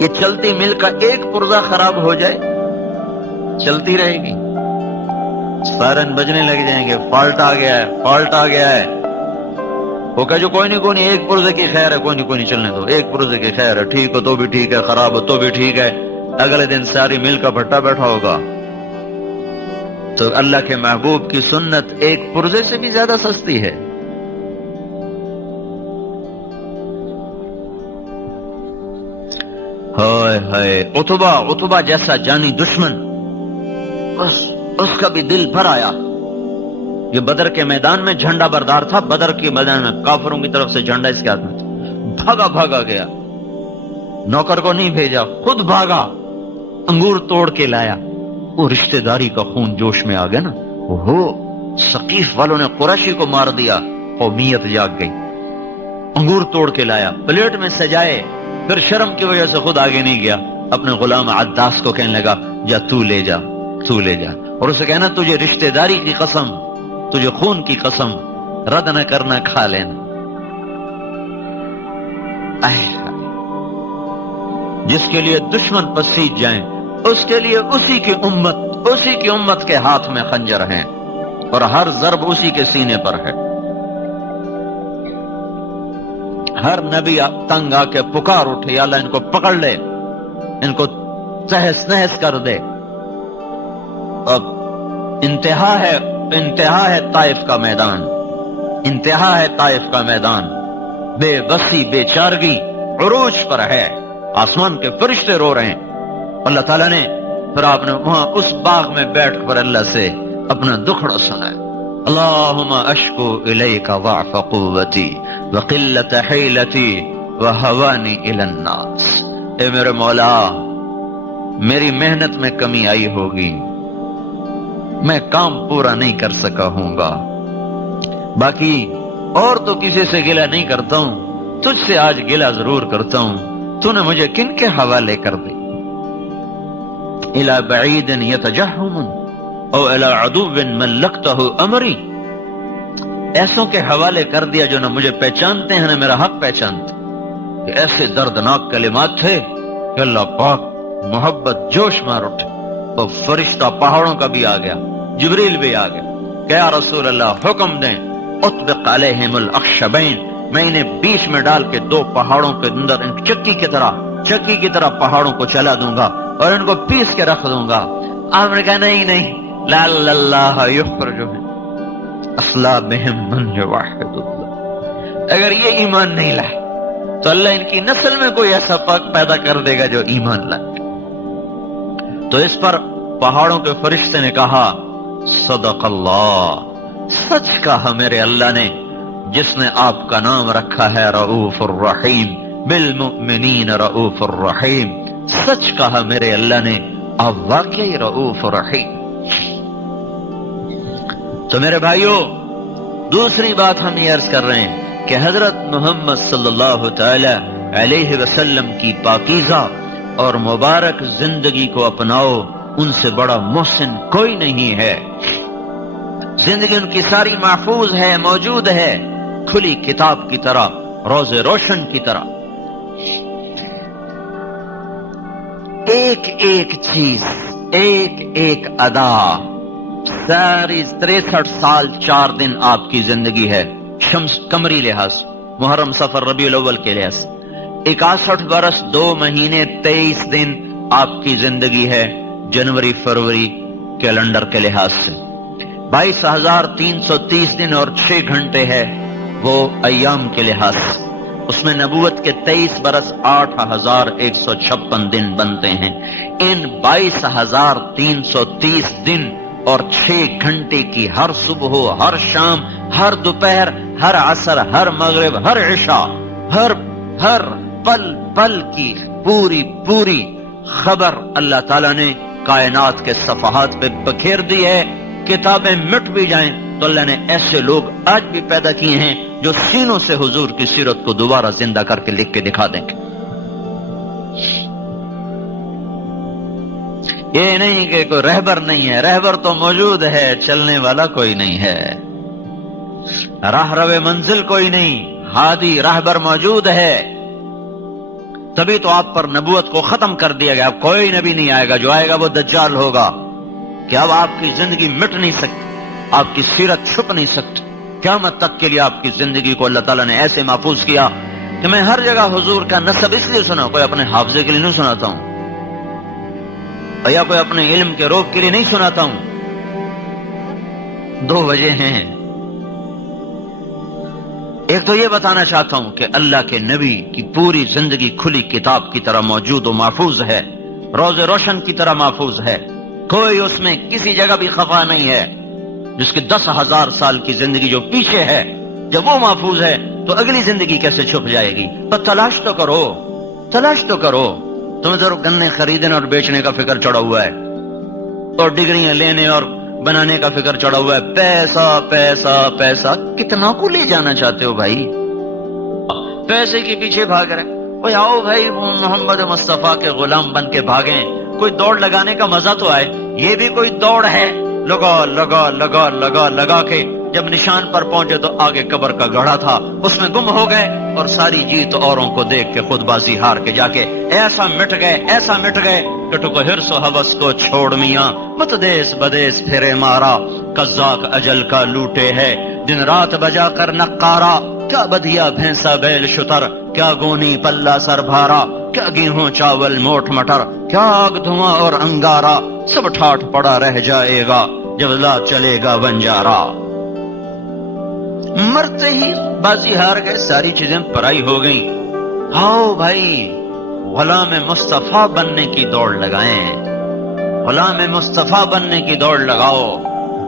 یہ چلتی مل کا ایک پرزہ خراب ہو جائے، چلتی رہے گی، سائرن بجنے لگ جائیں گے، فالٹ آ گیا ہے۔ وہ کہا جو کوئی نہیں، ایک پرزے کی خیر ہے، کوئی نہیں چلنے دو، ایک پرزے کی خیر ہے، ٹھیک ہو تو بھی ٹھیک ہے، خراب ہو تو بھی ٹھیک ہے، اگلے دن ساری مل کا بھٹا بیٹھا ہوگا۔ تو اللہ کے محبوب کی سنت ایک پرزے سے بھی زیادہ سستی ہے۔ ہائے ہائے، عتبہ جیسا جانی دشمن، اس کا بھی دل بھر آیا۔ یہ بدر کے میدان میں جھنڈا بردار تھا، بدر کے میدان میں کافروں کی طرف سے جھنڈا اس کے ہاتھ میں تھا، بھاگا گیا، نوکر کو نہیں بھیجا، خود بھاگا، انگور توڑ کے لایا۔ وہ رشتہ داری کا خون جوش میں آ گیا نا، ثقیف والوں نے قریشی کو مار دیا، قومیت جاگ گئی، انگور توڑ کے لایا، پلیٹ میں سجائے، پھر شرم کی وجہ سے خود آگے نہیں گیا، اپنے غلام عداس کو کہنے لگا جا تو لے جا، اور اسے کہنا تجھے رشتہ داری کی قسم، تجھے خون کی قسم، رد نہ کرنا، کھا لینا۔ جس کے لیے دشمن پسیج جائیں، اس کے لیے اسی کی امت کے ہاتھ میں خنجر ہیں، اور ہر ضرب اسی کے سینے پر ہے۔ ہر نبی تنگ آ کے پکار اٹھے، یا اللہ ان کو پکڑ لے، ان کو تہس نہس کر دے۔ اب انتہا ہے طائف کا میدان، انتہا ہے طائف کا میدان، بے بسی، بے چارگی عروج پر ہے، آسمان کے فرشتے رو رہے ہیں۔ اللہ تعالیٰ نے پھر آپ نے وہاں اس باغ میں بیٹھ کر اللہ سے اپنا دکھڑا سنایا۔ اللہم اشکو الیک ضعف قوتی وقلت حیلتی وہوانی الی الناس۔ اے میرے مولا، میری محنت میں کمی آئی ہوگی، میں کام پورا نہیں کر سکا ہوں گا، باقی اور تو کسی سے گلہ نہیں کرتا ہوں، تجھ سے آج گلہ ضرور کرتا ہوں، تو نے مجھے کن کے حوالے کر دی؟ الی بعید یتجہم او الی عدو ملکتہ امری، ایسوں کے حوالے کر دیا جو نہ مجھے پہچانتے ہیں نہ میرا حق پہچانتے۔ کہ ایسے دردناک کلمات تھے کہ اللہ پاک محبت جوش مار اٹھے، اور فرشتہ پہاڑوں کا بھی آ گیا، جبریل بھی آ گیا کہ یا رسول اللہ حکم دیں اطبق علیہم الاخشبین، میں انہیں بیچ میں ڈال کے 2 پہاڑوں کے اندر چکی کی طرح پہاڑوں کو چلا دوں گا، اور ان کو پیس کے رکھ دوں گا. آپ نے کہا نہیں نہیں، لعل اللہ یخرج من اصلابہم من یوحد اللہ. اگر یہ ایمان نہیں لائے تو اللہ ان کی نسل میں کوئی ایسا پاک پیدا کر دے گا جو ایمان لائے. تو اس پر پہاڑوں کے فرشتے نے کہا صدق اللہ، سچ کہا میرے اللہ نے جس نے آپ کا نام رکھا ہے رؤوف الرحیم، بالمؤمنین رؤوف الرحیم. سچ کہا میرے اللہ نے، آپ واقعی رؤوف الرحیم. تو میرے بھائیوں، دوسری بات ہم یہ عرض کر رہے ہیں کہ حضرت محمد صلی اللہ تعالی علیہ وسلم کی پاکیزہ اور مبارک زندگی کو اپناؤ، ان سے بڑا محسن کوئی نہیں ہے. زندگی ان کی ساری محفوظ ہے، موجود ہے، کھلی کتاب کی طرح، روز روشن کی طرح. ایک ایک چیز، ایک ایک ادا، ساری 63 سال 4 دن آپ کی زندگی ہے، شمس قمری لحاظ، محرم صفر ربیع الاول کے لحاظ. 61 برس 2 مہینے 23 دن آپ کی زندگی ہے، جنوری فروری کیلنڈر کے لحاظ سے. 22,330 دن اور 6 گھنٹے ہے وہ ایام کے لحاظ سے. اس میں نبوت کے 23 برس 8,156 دن بنتے ہیں. ان 22,330 دن اور 6 گھنٹے کی ہر صبح، ہر شام، ہر دوپہر، ہر عصر، ہر مغرب، ہر عشاء، ہر پل پل کی پوری خبر اللہ تعالیٰ نے کائنات کے صفحات پہ بکھیر دی ہے. کتابیں مٹ بھی جائیں تو اللہ نے ایسے لوگ آج بھی پیدا کیے ہیں جو سینوں سے حضور کی سیرت کو دوبارہ زندہ کر کے لکھ کے دکھا دیں گے. یہ نہیں کہ کوئی رہبر نہیں ہے، رہبر تو موجود ہے، چلنے والا کوئی نہیں ہے. راہ رو منزل کوئی نہیں، ہادی رہبر موجود ہے. تبھی تو آپ پر نبوت کو ختم کر دیا گیا. کوئی نبی نہیں آئے گا، جو آئے گا وہ دجال ہوگا. کہ اب آپ کی زندگی مٹ نہیں سکتی، آپ کی سیرت چھپ نہیں سکتی. قیامت تک کے لیے آپ کی زندگی کو اللہ تعالیٰ نے ایسے محفوظ کیا کہ میں ہر جگہ حضور کا نسب اس لیے سنا، کوئی اپنے حافظے کے لیے نہیں سناتا ہوں یا کوئی اپنے علم کے روب کے لیے نہیں سناتا ہوں. 2 وجہ ہیں. ایک تو یہ بتانا چاہتا ہوں کہ اللہ کے نبی کی پوری زندگی کھلی کتاب کی طرح موجود و محفوظ ہے، روز روشن کی طرح محفوظ ہے. کوئی اس میں کسی جگہ بھی خفا نہیں ہے. جس کے 10,000 سال کی زندگی جو پیچھے ہے، جب وہ محفوظ ہے تو اگلی زندگی کیسے چھپ جائے گی؟ پر تلاش تو کرو، تلاش تو کرو. تمہیں ضرور گنے خریدنے اور بیچنے کا فکر چڑھا ہوا ہے، اور ڈگریاں لینے اور بنانے کا فکر چڑھا ہوا ہے. پیسہ پیسہ پیسہ، کتنا کو لے جانا چاہتے ہو بھائی؟ پیسے کے پیچھے بھاگ رہے. اوے آؤ بھائی محمد مصطفیٰ کے غلام بن کے بھاگیں، کوئی دوڑ لگانے کا مزہ تو آئے. یہ بھی کوئی دوڑ ہے، لگا لگا لگا لگا لگا کے جب نشان پر پہنچے تو آگے قبر کا گڑھا تھا، اس میں گم ہو گئے، اور ساری جیت اوروں کو دیکھ کے خود بازی ہار کے جا کے ایسا مٹ گئے کہ ٹکو ہرس و حوث کو چھوڑ میاں، مت دیس بدیس پھرے مارا، قزاق اجل کا لوٹے ہے، دن رات بجا کر نقارا. کیا بدھیا بھینسا بیل شتر، کیا گونی پلہ سر بھارا، کیا گیہوں چاول موٹ مٹر، کیا آگ دھواں اور انگارا، سب ٹھاٹ پڑا رہ جائے گا جب لا چلے گا بنجارا. مرتے ہی بازی ہار گئے، ساری چیزیں پرائی ہو گئیں. آؤ بھائی غلام مصطفیٰ بننے کی دوڑ لگائیں، غلام مصطفیٰ بننے کی دوڑ لگاؤ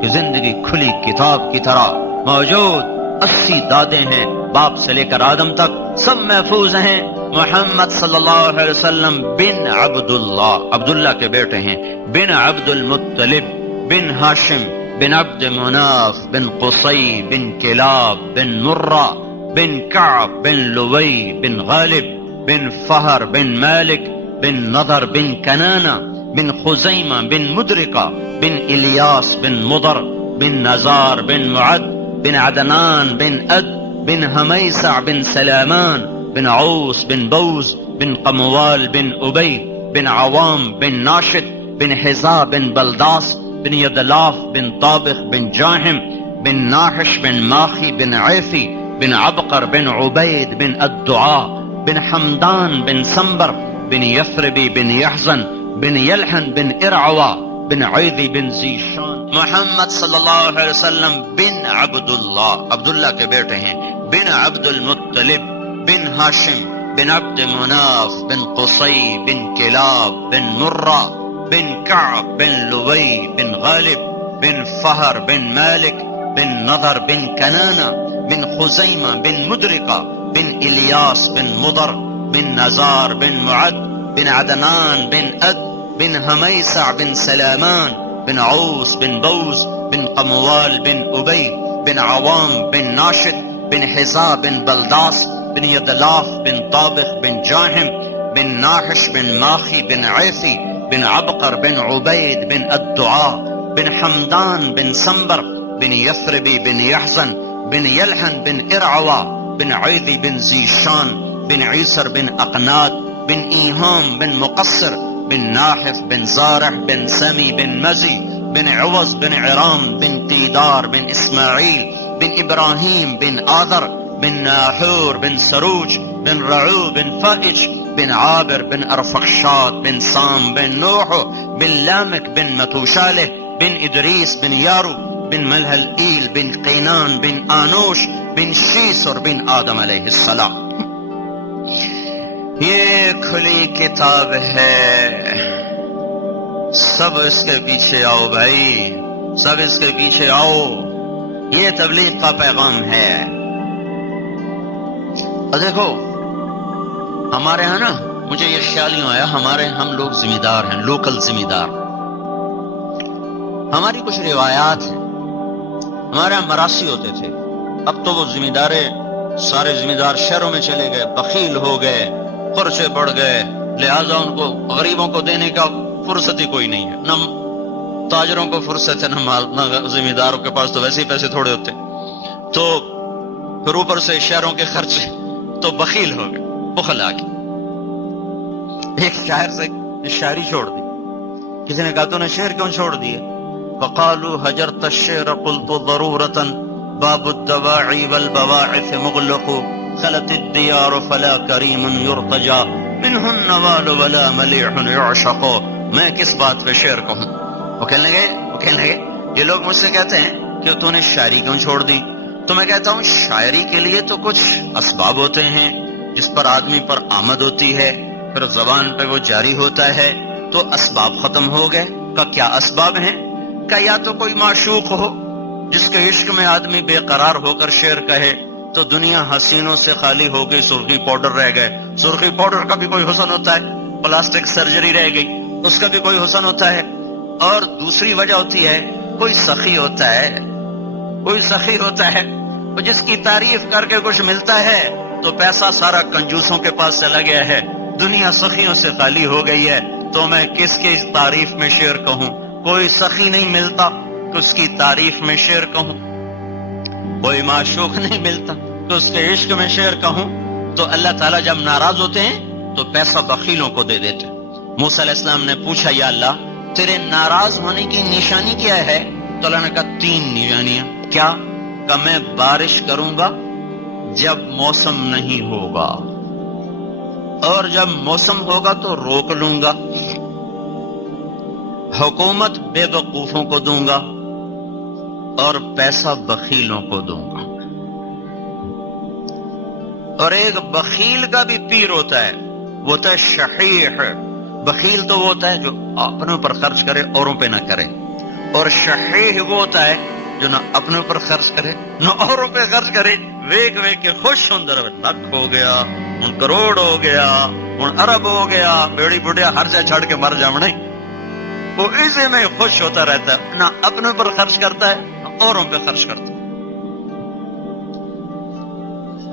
کہ زندگی کھلی کتاب کی طرح موجود. 80 دادے ہیں، باپ سے لے کر آدم تک، سب محفوظ ہیں. محمد صلی اللہ علیہ وسلم بن عبداللہ، عبداللہ کے بیٹے ہیں، بن عبد المطلب، بن ہاشم، بن عبد مناف، بن قصی، بن کلاب، بن مرہ، بن کعب، بن لوی، بن غالب، بن فہر، بن مالک، بن نضر، بن کنانہ، بن خزیمہ، بن مدرکہ، بن الیاس، بن مضر، بن نزار، بن معد، بن عدنان، بن اد، بن حمیسع، بن سلامان، بن عوس، بن بوز، بن قموال، بن ابی، بن عوام، بن ناشد، بن حزا، بن بلداس، بن یدلاف، بن طابخ، بن جاہم، بن ناحش، بن ماخی، بن عیفی، بن عبقر، بن عبید، بن الدعاء، بن حمدان، بن سنبر، بن یثربی، بن یحزن، بن یلحن بن ارعوا بن عیدی بن ذیشان، محمد صلی اللہ علیہ وسلم بن عبداللہ، عبداللہ کے بیٹے ہیں، بن عبد المطلب بن ہاشم بن عبد مناف بن قصی بن کلاب بن مرہ بن کعب بن لوی بن غالب بن فہر بن مالک بن نضر بن کنانہ بن خزیمہ بن مدرکہ بن الیاس بن مضر بن نزار بن معد بن عدنان بن اد بن حمیسع بن سلامان بن عوس بن بوز بن قموال بن ابی بن عوام بن ناشد بن حزا بن بلداس بن یدلاف بن طابخ بن جاہم بن ناحش بن ماخی بن عیفی بن عبقر بن عبید بن الدعاء بن حمدان بن سنبر بن یثربی بن یحزن بن یلحن بن ارعوا بن عیدی بن ذیشان بن عیسر بن اقناد بن ایہام بن مقصر بن ناحف بن زارع بن سمی بن مزی بن عوض بن عرام بن قیدار بن اسماعیل بن ابراہیم بن آذر بن ناحور بن سروج بن رعو بن فائج بن عابر بن ارفخشاد بن سام بن نوح بن لامک بن متوشالہ بن ادریس بن یارو بن ملہلئیل بن قینان بن آنوش بن شیسر بن آدم علیہ السلام۔ یہ کھلی کتاب ہے، سب اس کے پیچھے آؤ بھائی، سب اس کے پیچھے آؤ، یہ تبلیغ کا پیغام ہے۔ اور دیکھو ہمارے ہاں نا، مجھے یہ خیال یوں آیا، ہم لوگ ذمہ دار ہیں، لوکل ذمہ دار۔ ہماری کچھ روایات ہیں، ہمارے یہاں مراسی ہوتے تھے، اب تو وہ ذمہ دارے سارے ذمہ دار شہروں میں چلے گئے، بخیل ہو گئے، خرچے بڑھ گئے، لہذا ان کو غریبوں کو دینے کا فرصت ہی کوئی نہیں ہے، نہ تاجروں کو فرصت ہے، نہ ذمہ داروں کے پاس تو ویسے ہی پیسے تھوڑے ہوتے، تو پھر اوپر سے شہروں کے خرچے، تو بخیل ہو گئے، بخل آ گئے۔ ایک شاعر سے شاعری چھوڑ دی، کسی نے کہا تو نے شعر کیوں چھوڑ دیے؟ فقالوا هجرت الشعر قلت ضرورة باب الدواعي والبواعث مغلق خلت الديار فلا کریم یرتجى منه النوال ولا ملیح یعشق۔ میں کس بات پہ شعر کہوں؟ وہ کہنے لگے یہ لوگ مجھ سے کہتے ہیں کہ تو نے شاعری کیوں چھوڑ دی؟ تو میں کہتا ہوں شاعری کے لیے تو کچھ اسباب ہوتے ہیں جس پر آدمی پر آمد ہوتی ہے، پھر زبان پہ وہ جاری ہوتا ہے، تو اسباب ختم ہو گئے۔ کا کیا اسباب ہیں؟ کہ یا تو کوئی معشوق ہو جس کے عشق میں آدمی بے قرار ہو کر شعر کہے، تو دنیا حسینوں سے خالی ہو گئی، سرخی پاؤڈر رہ گئے، سرخی پاؤڈر کا بھی کوئی حسن ہوتا ہے، پلاسٹک سرجری رہ گئی، اس کا بھی کوئی حسن ہوتا ہے۔ اور دوسری وجہ ہوتی ہے کوئی سخی ہوتا ہے اور جس کی تعریف کر کے کچھ ملتا ہے تو پیسہ سارا کنجوسوں کے پاس چلا گیا ہے، دنیا سخیوں سے خالی ہو گئی ہے، تو میں کس کی تعریف میں شعر کہوں؟ کوئی سخی نہیں ملتا تو اس کی تعریف میں شعر کہوں، کوئی معشوق نہیں ملتا تو اس کے عشق میں شعر کہوں۔ تو اللہ تعالیٰ جب ناراض ہوتے ہیں تو پیسہ بخیلوں کو دے دیتے۔ موسیٰ علیہ السلام نے پوچھا یا اللہ تیرے ناراض ہونے کی نشانی کیا ہے؟ تو اللہ نے کہا 3 نشانیاں۔ کیا؟ کہ میں بارش کروں گا جب موسم نہیں ہوگا، اور جب موسم ہوگا تو روک لوں گا، حکومت بے وقوفوں کو دوں گا، اور پیسہ بخیلوں کو دوں گا۔ اور ایک بخیل کا بھی پیر ہوتا ہے، وہ ہوتا ہے شحیح۔ بخیل تو وہ ہوتا ہے جو اپنے اوپر خرچ کرے اوروں پہ نہ کرے، اور شحیح وہ ہوتا ہے جو نہ اپنے اوپر خرچ کرے نہ اوروں پہ خرچ کرے، ویک کے خوش ہوں، لاکھ ہو گیا، کروڑ ہو گیا، ارب ہو گیا، بیڑی بڑھیا ہر جگہ چھڑ کے مر جاؤں، وہ اسی میں خوش ہوتا رہتا ہے، نہ اپنے اوپر خرچ کرتا ہے نہ اوروں پہ خرچ کرتا ہے۔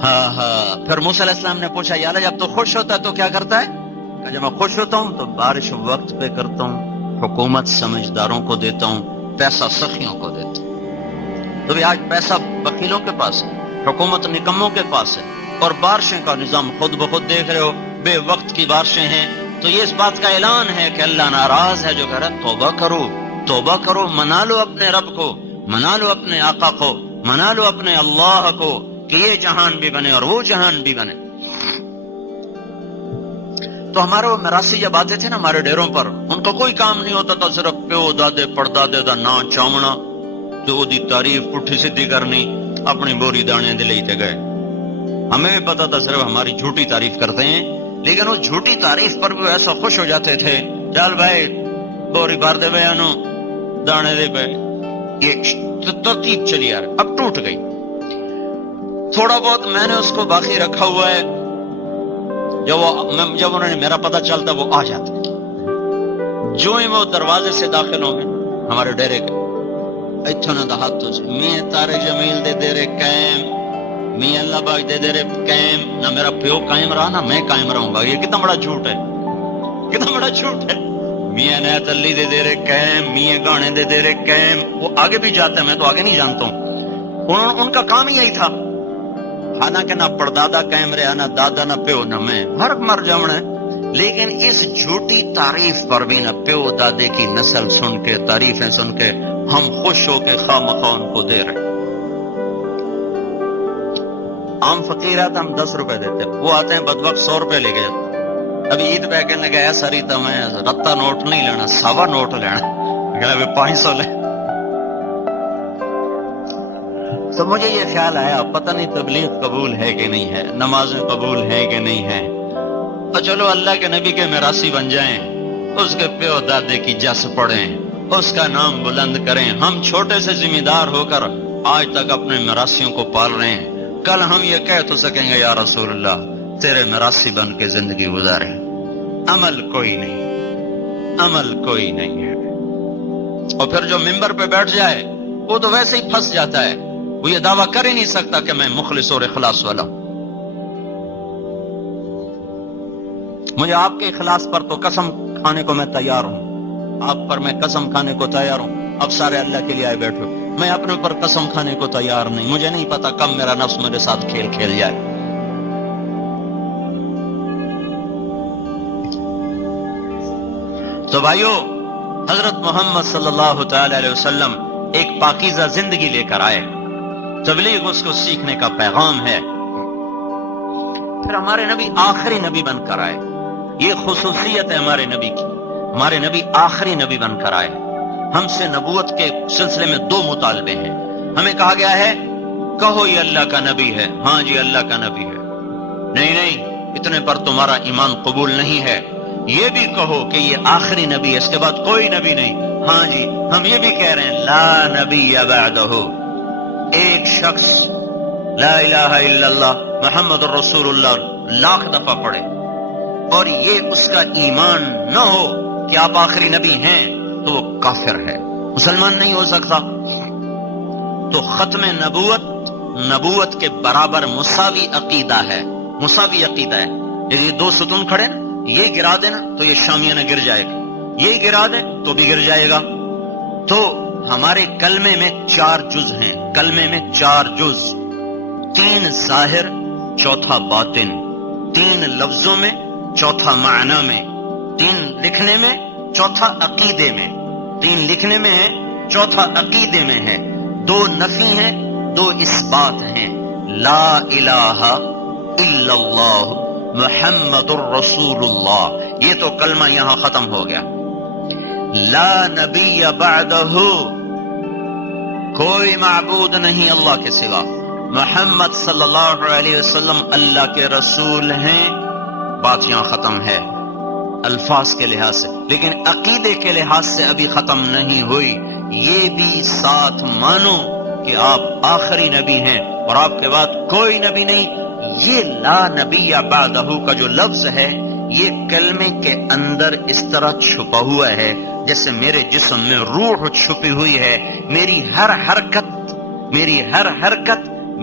ہاں پھر موسیٰ علیہ السلام نے پوچھا یا اللہ جب تو خوش ہوتا ہے تو کیا کرتا ہے؟ کہ جب میں خوش ہوتا ہوں تو بارش وقت پہ کرتا ہوں، حکومت سمجھداروں کو دیتا ہوں، پیسہ سخیوں کو دیتا ہوں۔ تو بھی آج پیسہ بخیلوں کے پاس ہے، حکومت نکموں کے پاس ہے، اور بارشیں کا نظام خود بخود دیکھ رہے ہو، بے وقت کی بارشیں ہیں۔ تو یہ اس بات کا اعلان ہے کہ اللہ ناراض ہے جو کہہ رہا ہے توبہ کرو، منا لو اپنے رب کو، منا لو اپنے آقا کو، منا لو اپنے اللہ کو کہ یہ جہان بھی بنے اور وہ جہان بھی بنے۔ تو ہمارے وہ مراسی جب آتے تھے نا ہمارے ڈیروں پر، ان کا کوئی کام نہیں ہوتا تھا، صرف پیو دادے پڑدادے دا نا چاونا تو دی تعریف پٹھی سدھی کرنی، اپنی بوری دانے دلے تے گئے۔ ہمیں بھی پتا تھا صرف ہماری جھوٹی تعریف کرتے ہیں، لیکن وہ جھوٹی تعریف پر بھی ایسا خوش ہو جاتے تھے، چل بھائی بوری بھر دے بھائی انو دانے دے بھائی۔ یہ ترتیب چلی یار، اب ٹوٹ گئی۔ تھوڑا بہت میں نے اس کو باقی رکھا ہوا ہے، جب انہوں نے میرا پتہ چلتا وہ آ جاتے، جو ہی وہ دروازے سے داخل ہوں گے ہمارے ڈیرے کے، اتنا دا ہاتھوں سے میں تارے جمیل دے دے رے قائم، میں اللہ باغ دے دے رے قائم، نہ میرا پیو قائم رہا نہ میں قائم رہوں گا۔ یہ کتنا بڑا جھوٹ ہے، کتنا بڑا جھوٹ ہے۔ میاں نیت علی دے دے رے قائم، میاں گانے دے دے رے قائم، وہ آگے بھی جاتا ہے، میں تو آگے نہیں جانتا ہوں۔ ان کا کام یہی تھا، حالانکہ نہ پردادا قائم رہا، نہ دادا، نہ پیو، نہ میں، ہر مر جاؤنا ہے۔ لیکن اس جھوٹی تعریف پر بھی نہ پیو دادے کی نسل سن کے، تعریفیں سن کے ہم خوش ہو کے خواہ مخواہ ان کو دے رہے۔ عام فقیر آتا ہم 10 روپے دیتے، وہ آتے ہیں بدبخت 100 روپے لے گئے۔ ابھی عید پہ کہنے گیا ساری تو میں رتا نوٹ نہیں لینا، سوا نوٹ لینا، کہ 500 لے۔ تو مجھے یہ خیال آیا پتہ نہیں تبلیغ قبول ہے کہ نہیں ہے، نمازیں قبول ہیں کہ نہیں ہے، تو چلو اللہ کے نبی کے میراثی بن جائیں، اس کے پیو دادے کی جس پڑھیں، اس کا نام بلند کریں۔ ہم چھوٹے سے ذمہ دار ہو کر آج تک اپنے میراثیوں کو پال رہے ہیں، کل ہم یہ کہہ تو سکیں گے یا رسول اللہ تیرے میراثی بن کے زندگی گزارے۔ عمل کوئی نہیں، عمل کوئی نہیں ہے۔ اور پھر جو ممبر پہ بیٹھ جائے وہ تو ویسے ہی پھنس جاتا ہے، وہ یہ دعویٰ کر ہی نہیں سکتا کہ میں مخلص اور اخلاص والا ہوں۔ مجھے آپ کے اخلاص پر تو قسم کھانے کو میں تیار ہوں، آپ پر میں قسم کھانے کو تیار ہوں۔ اب سارے اللہ کے لیے آئے بیٹھو، میں اپنے اوپر قسم کھانے کو تیار نہیں، مجھے نہیں پتا کب میرا نفس میرے ساتھ کھیل کھیل جائے۔ تو بھائیو، حضرت محمد صلی اللہ تعالی علیہ وسلم ایک پاکیزہ زندگی لے کر آئے، تبلیغ اس کو سیکھنے کا پیغام ہے۔ پھر ہمارے نبی آخری نبی بن کر آئے، یہ خصوصیت ہے ہمارے نبی کی، ہمارے نبی آخری نبی بن کر آئے۔ ہم سے نبوت کے سلسلے میں 2 مطالبے ہیں، ہمیں کہا گیا ہے کہو یہ اللہ کا نبی ہے، ہاں جی اللہ کا نبی ہے، نہیں اتنے پر تمہارا ایمان قبول نہیں ہے، یہ بھی کہو کہ یہ آخری نبی ہے، اس کے بعد کوئی نبی نہیں، ہاں جی ہم یہ بھی کہہ رہے ہیں لا نبی بعدہ، ایک شخص لا الہ الا اللہ محمد الرسول اللہ لاکھ دفعہ پڑھے اور یہ اس کا ایمان نہ ہو کہ آپ آخری نبی ہیں تو وہ کافر ہے، مسلمان نہیں ہو سکتا۔ تو ختم نبوت کے برابر مساوی عقیدہ ہے، مساوی عقیدہ ہے۔ یہ 2 ستون کھڑے نا، یہ گرا دینا تو یہ شامیانہ گر جائے گا، یہ گرا دیں تو بھی گر جائے گا۔ تو ہمارے کلمے میں 4 جز ہیں، کلمے میں 4 جز، 3 ظاہر، چوتھا باطن، 3 لفظوں میں، چوتھا معنی میں، 3 لکھنے میں، چوتھا عقیدے میں، 3 لکھنے میں ہے، چوتھا عقیدے میں ہے، 2 نفی ہیں، 2 اثبات ہیں۔ لا الہ الا اللہ محمد الرسول اللہ، یہ تو کلمہ یہاں ختم ہو گیا۔ لا نبی بعدہ، کوئی معبود نہیں اللہ کے سوا، محمد صلی اللہ علیہ وسلم اللہ کے رسول ہیں، بات یہاں ختم ہے الفاظ کے لحاظ سے، لیکن عقیدے کے لحاظ سے ابھی ختم نہیں ہوئی۔ یہ بھی ساتھ مانو کہ آپ آخری نبی ہیں اور آپ کے بعد کوئی نبی نہیں۔ یہ لا نبی بعدہ کا جو لفظ ہے یہ کلمے کے اندر اس طرح چھپا ہوا ہے جیسے میرے جسم میں روح چھپی ہوئی ہے، میری ہر حرکت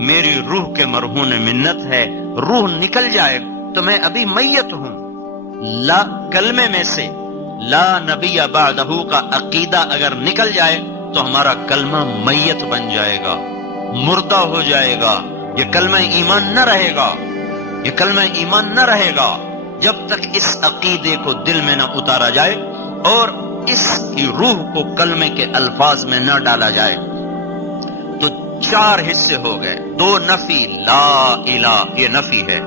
میری روح کے مرہون منت ہے، روح نکل جائے تو میں ابھی میت ہوں۔ لا کلمے میں سے لا نبی بعدہ کا عقیدہ اگر نکل جائے تو ہمارا کلمہ میت بن جائے گا، مردہ ہو جائے گا، یہ کلمہ ایمان نہ رہے گا، یہ کلمہ ایمان نہ رہے گا جب تک اس عقیدے کو دل میں نہ اتارا جائے اور اس کی روح کو کلمے کے الفاظ میں نہ ڈالا جائے۔ تو 4 حصے ہو گئے، 2 نفی، لا الہ یہ نفی ہے،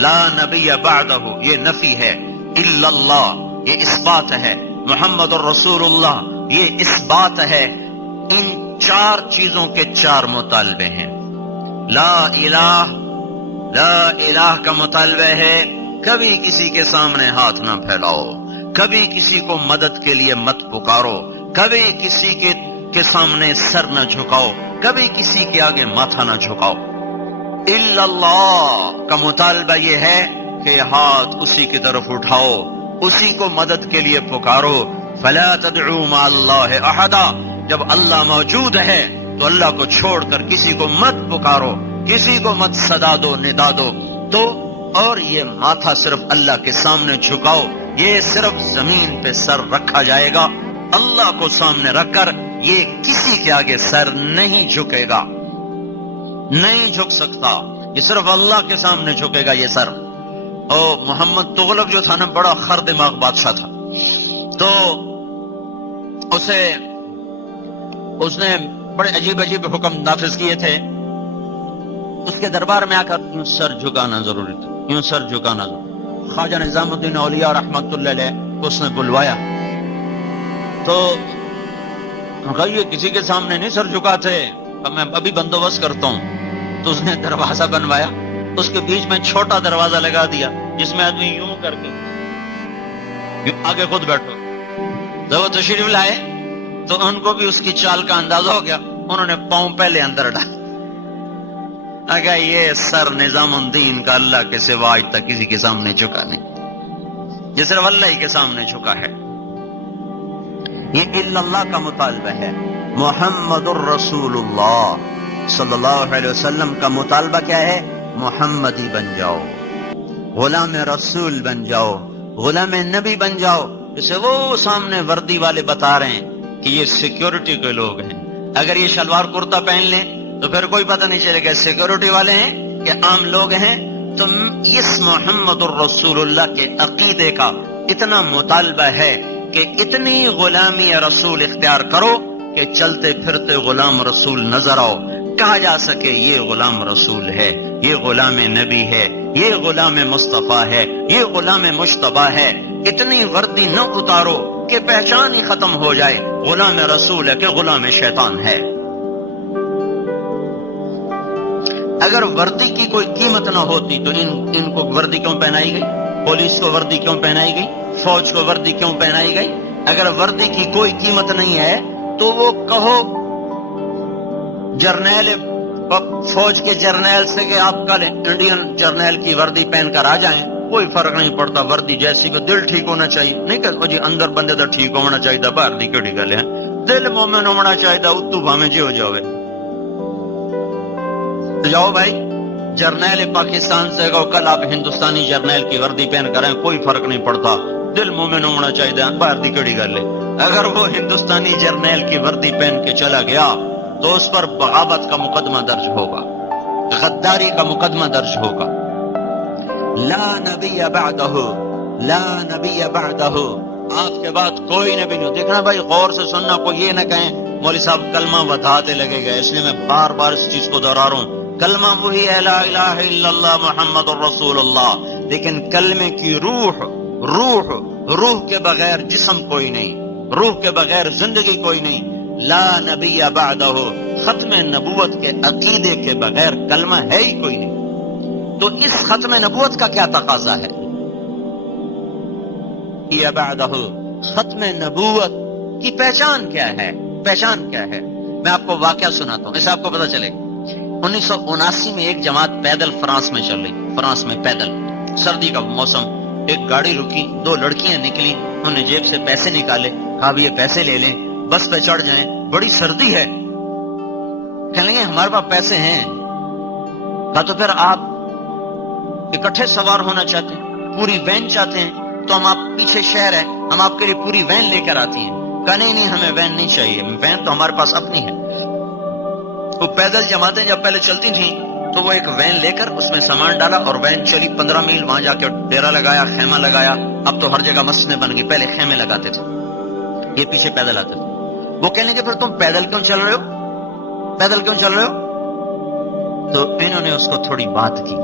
لا نبی بعدہ یہ نفی ہے، الا اللہ یہ اس بات ہے، محمد الرسول اللہ یہ اس بات ہے. ان چار چیزوں کے چار مطالبے ہیں. لا الہ کا مطالبہ ہے، کبھی کسی کے سامنے ہاتھ نہ پھیلاؤ، کبھی کسی کو مدد کے لیے مت پکارو، کبھی کسی کے سامنے سر نہ جھکاؤ، کبھی کسی کے آگے ماتھا نہ جھکاؤ. الا اللہ کا مطالبہ یہ ہے کہ ہاتھ اسی کی طرف اٹھاؤ، اسی کو مدد کے لیے پکارو. فلا تدعوا مع اللہ احدا، جب اللہ موجود ہے تو اللہ کو چھوڑ کر کسی کو مت پکارو، کسی کو مت صدا دو، ندا دو. تو اور یہ ماتھا صرف اللہ کے سامنے جھکاؤ، یہ صرف زمین پہ سر رکھا جائے گا، اللہ کو سامنے رکھ کر یہ کسی کے آگے سر نہیں جھکے گا، نہیں جھک سکتا، یہ صرف اللہ کے سامنے جھکے گا یہ سر. اور محمد تغلق جو تھا نا، بڑا خر دماغ بادشاہ تھا، تو اس نے بڑے عجیب عجیب حکم نافذ کیے تھے. اس کے دربار میں آ کر یوں سر جھکانا ضروری تھا، یوں سر جھکانا ضروری. خواجہ نظام الدین اولیاء رحمت اللہ علیہ کو اس نے بلوایا تو یہ کسی کے سامنے نہیں سر جھکاتے، میں ابھی بندوبست کرتا ہوں. تو اس نے دروازہ بنوایا، اس کے بیچ میں چھوٹا دروازہ لگا دیا جس میں آدمی یوں کر کے یوں آگے خود بیٹھو. جب وہ تشریف لائے تو ان کو بھی اس کی چال کا اندازہ ہو گیا، انہوں نے پاؤں پہلے اندر ڈالا. اگر یہ سر نظام الدین کا اللہ کے سوا آج تک کسی کے سامنے جھکا نہیں، یہ صرف اللہ ہی کے سامنے جھکا ہے. یہ الا اللہ کا مطالبہ ہے. محمد الرسول اللہ صلی اللہ علیہ وسلم کا مطالبہ کیا ہے؟ محمدی بن جاؤ، غلام رسول بن جاؤ، غلام نبی بن جاؤ. جسے وہ سامنے وردی والے بتا رہے ہیں کہ یہ سیکیورٹی کے لوگ ہیں، اگر یہ شلوار کرتا پہن لیں تو پھر کوئی پتہ نہیں چلے گا سیکیورٹی والے ہیں کہ عام لوگ ہیں. تو اس محمد الرسول اللہ کے عقیدے کا اتنا مطالبہ ہے کہ اتنی غلامی رسول اختیار کرو کہ چلتے پھرتے غلام رسول نظر آؤ، کہا جا سکے یہ غلام رسول ہے، یہ غلام نبی ہے، یہ غلام مصطفیٰ ہے، یہ غلام مجتبیٰ ہے. اتنی وردی نہ اتارو کہ پہچان ہی ختم ہو جائے غلام رسول ہے کہ غلام شیطان ہے. اگر وردی کی کوئی قیمت نہ ہوتی تو ان کو وردی کیوں پہنائی گئی؟ پولیس کو وردی کیوں پہنائی گئی؟ فوج کو وردی کیوں پہنائی گئی؟ اگر وردی کی کوئی قیمت نہیں ہے تو وہ کہو جرنیل فوج کے جرنیل سے کہ آپ کل انڈین جرنیل کی وردی پہن کر آ جائیں، کوئی فرق نہیں پڑتا، وردی جیسی کو دل ٹھیک ہونا چاہیے. نہیں کہ جی اندر بندے تو ٹھیک ہونا چاہیے، باہر دی کیڑی گل ہے، دل مومن ہونا چاہیے، اتو بھاویں جی ہو جاوے. تو جاؤ بھائی جرنیل پاکستان سے کہو کل آپ ہندوستانی جرنیل کی وردی پہن کر آئیں، کوئی فرق نہیں پڑتا، دل مومن ہونا چاہیے، باہر دی کیڑی گل ہے. اگر وہ ہندوستانی جرنیل کی وردی پہن کے چلا گیا تو اس پر بغاوت کا مقدمہ درج ہوگا، غداری کا مقدمہ درج ہوگا. لا نبی بعدہ، لا نبی بعدہ، آپ کے بعد کوئی نبی نہیں. دیکھنا بھائی غور سے سننا، کوئی یہ نہ کہیں مولوی صاحب کلمہ بتاتے لگے گا، اس لیے میں بار بار اس چیز کو دہرا رہا ہوں. کلمہ وہی ہے لا الہ الا اللہ محمد الرسول اللہ، لیکن کلمے کی روح کے بغیر جسم کوئی نہیں، روح کے بغیر زندگی کوئی نہیں. لا نبی بعدہ، ختم نبوت کے عقیدے کے بغیر کلمہ ہے ہی کوئی نہیں. تو اس ختم نبوت کا کیا تقاضا ہے؟ یا بعدہ، ختم نبوت کی پہچان کیا ہے؟ پہچان کیا ہے؟ میں آپ کو واقعہ سناتا ہوں، اسے آپ کو پتہ چلے گا. 1979 میں ایک جماعت پیدل فرانس میں چل رہی، فرانس میں پیدل، سردی کا موسم. ایک گاڑی رکی، دو لڑکیاں نکلی، انہوں نے جیب سے پیسے نکالے، کہا بھی یہ پیسے لے لیں، بس پہ چڑھ جائیں، بڑی سردی ہے. کہنے لگے ہمارے پاس پیسے ہیں. کہا تو پھر آپ اکٹھے سوار ہونا چاہتے ہیں، پوری وین چاہتے ہیں تو ہم آپ پیچھے شہر ہے، ہم آپ کے لیے پوری وین لے کر آتی ہیں. کہا نہیں ہمیں وین نہیں چاہیے، وین تو ہمارے پاس اپنی ہے. وہ پیدل جماعتیں جب پہلے چلتی تھیں تو وہ ایک وین لے کر اس میں سامان ڈالا اور وین چلی 15 میل، وہاں جا کے ڈیرا لگایا، خیمہ لگایا. اب تو ہر جگہ مسجدیں بن گئی، پہلے خیمے لگاتے تھے، یہ پیچھے پیدل آتے تھے. وہ کہنے لگے پھر تم پیدل کیوں چل رہے ہو، پیدل کیوں چل رہے ہو؟ تو انہوں نے اس کو تھوڑی بات کی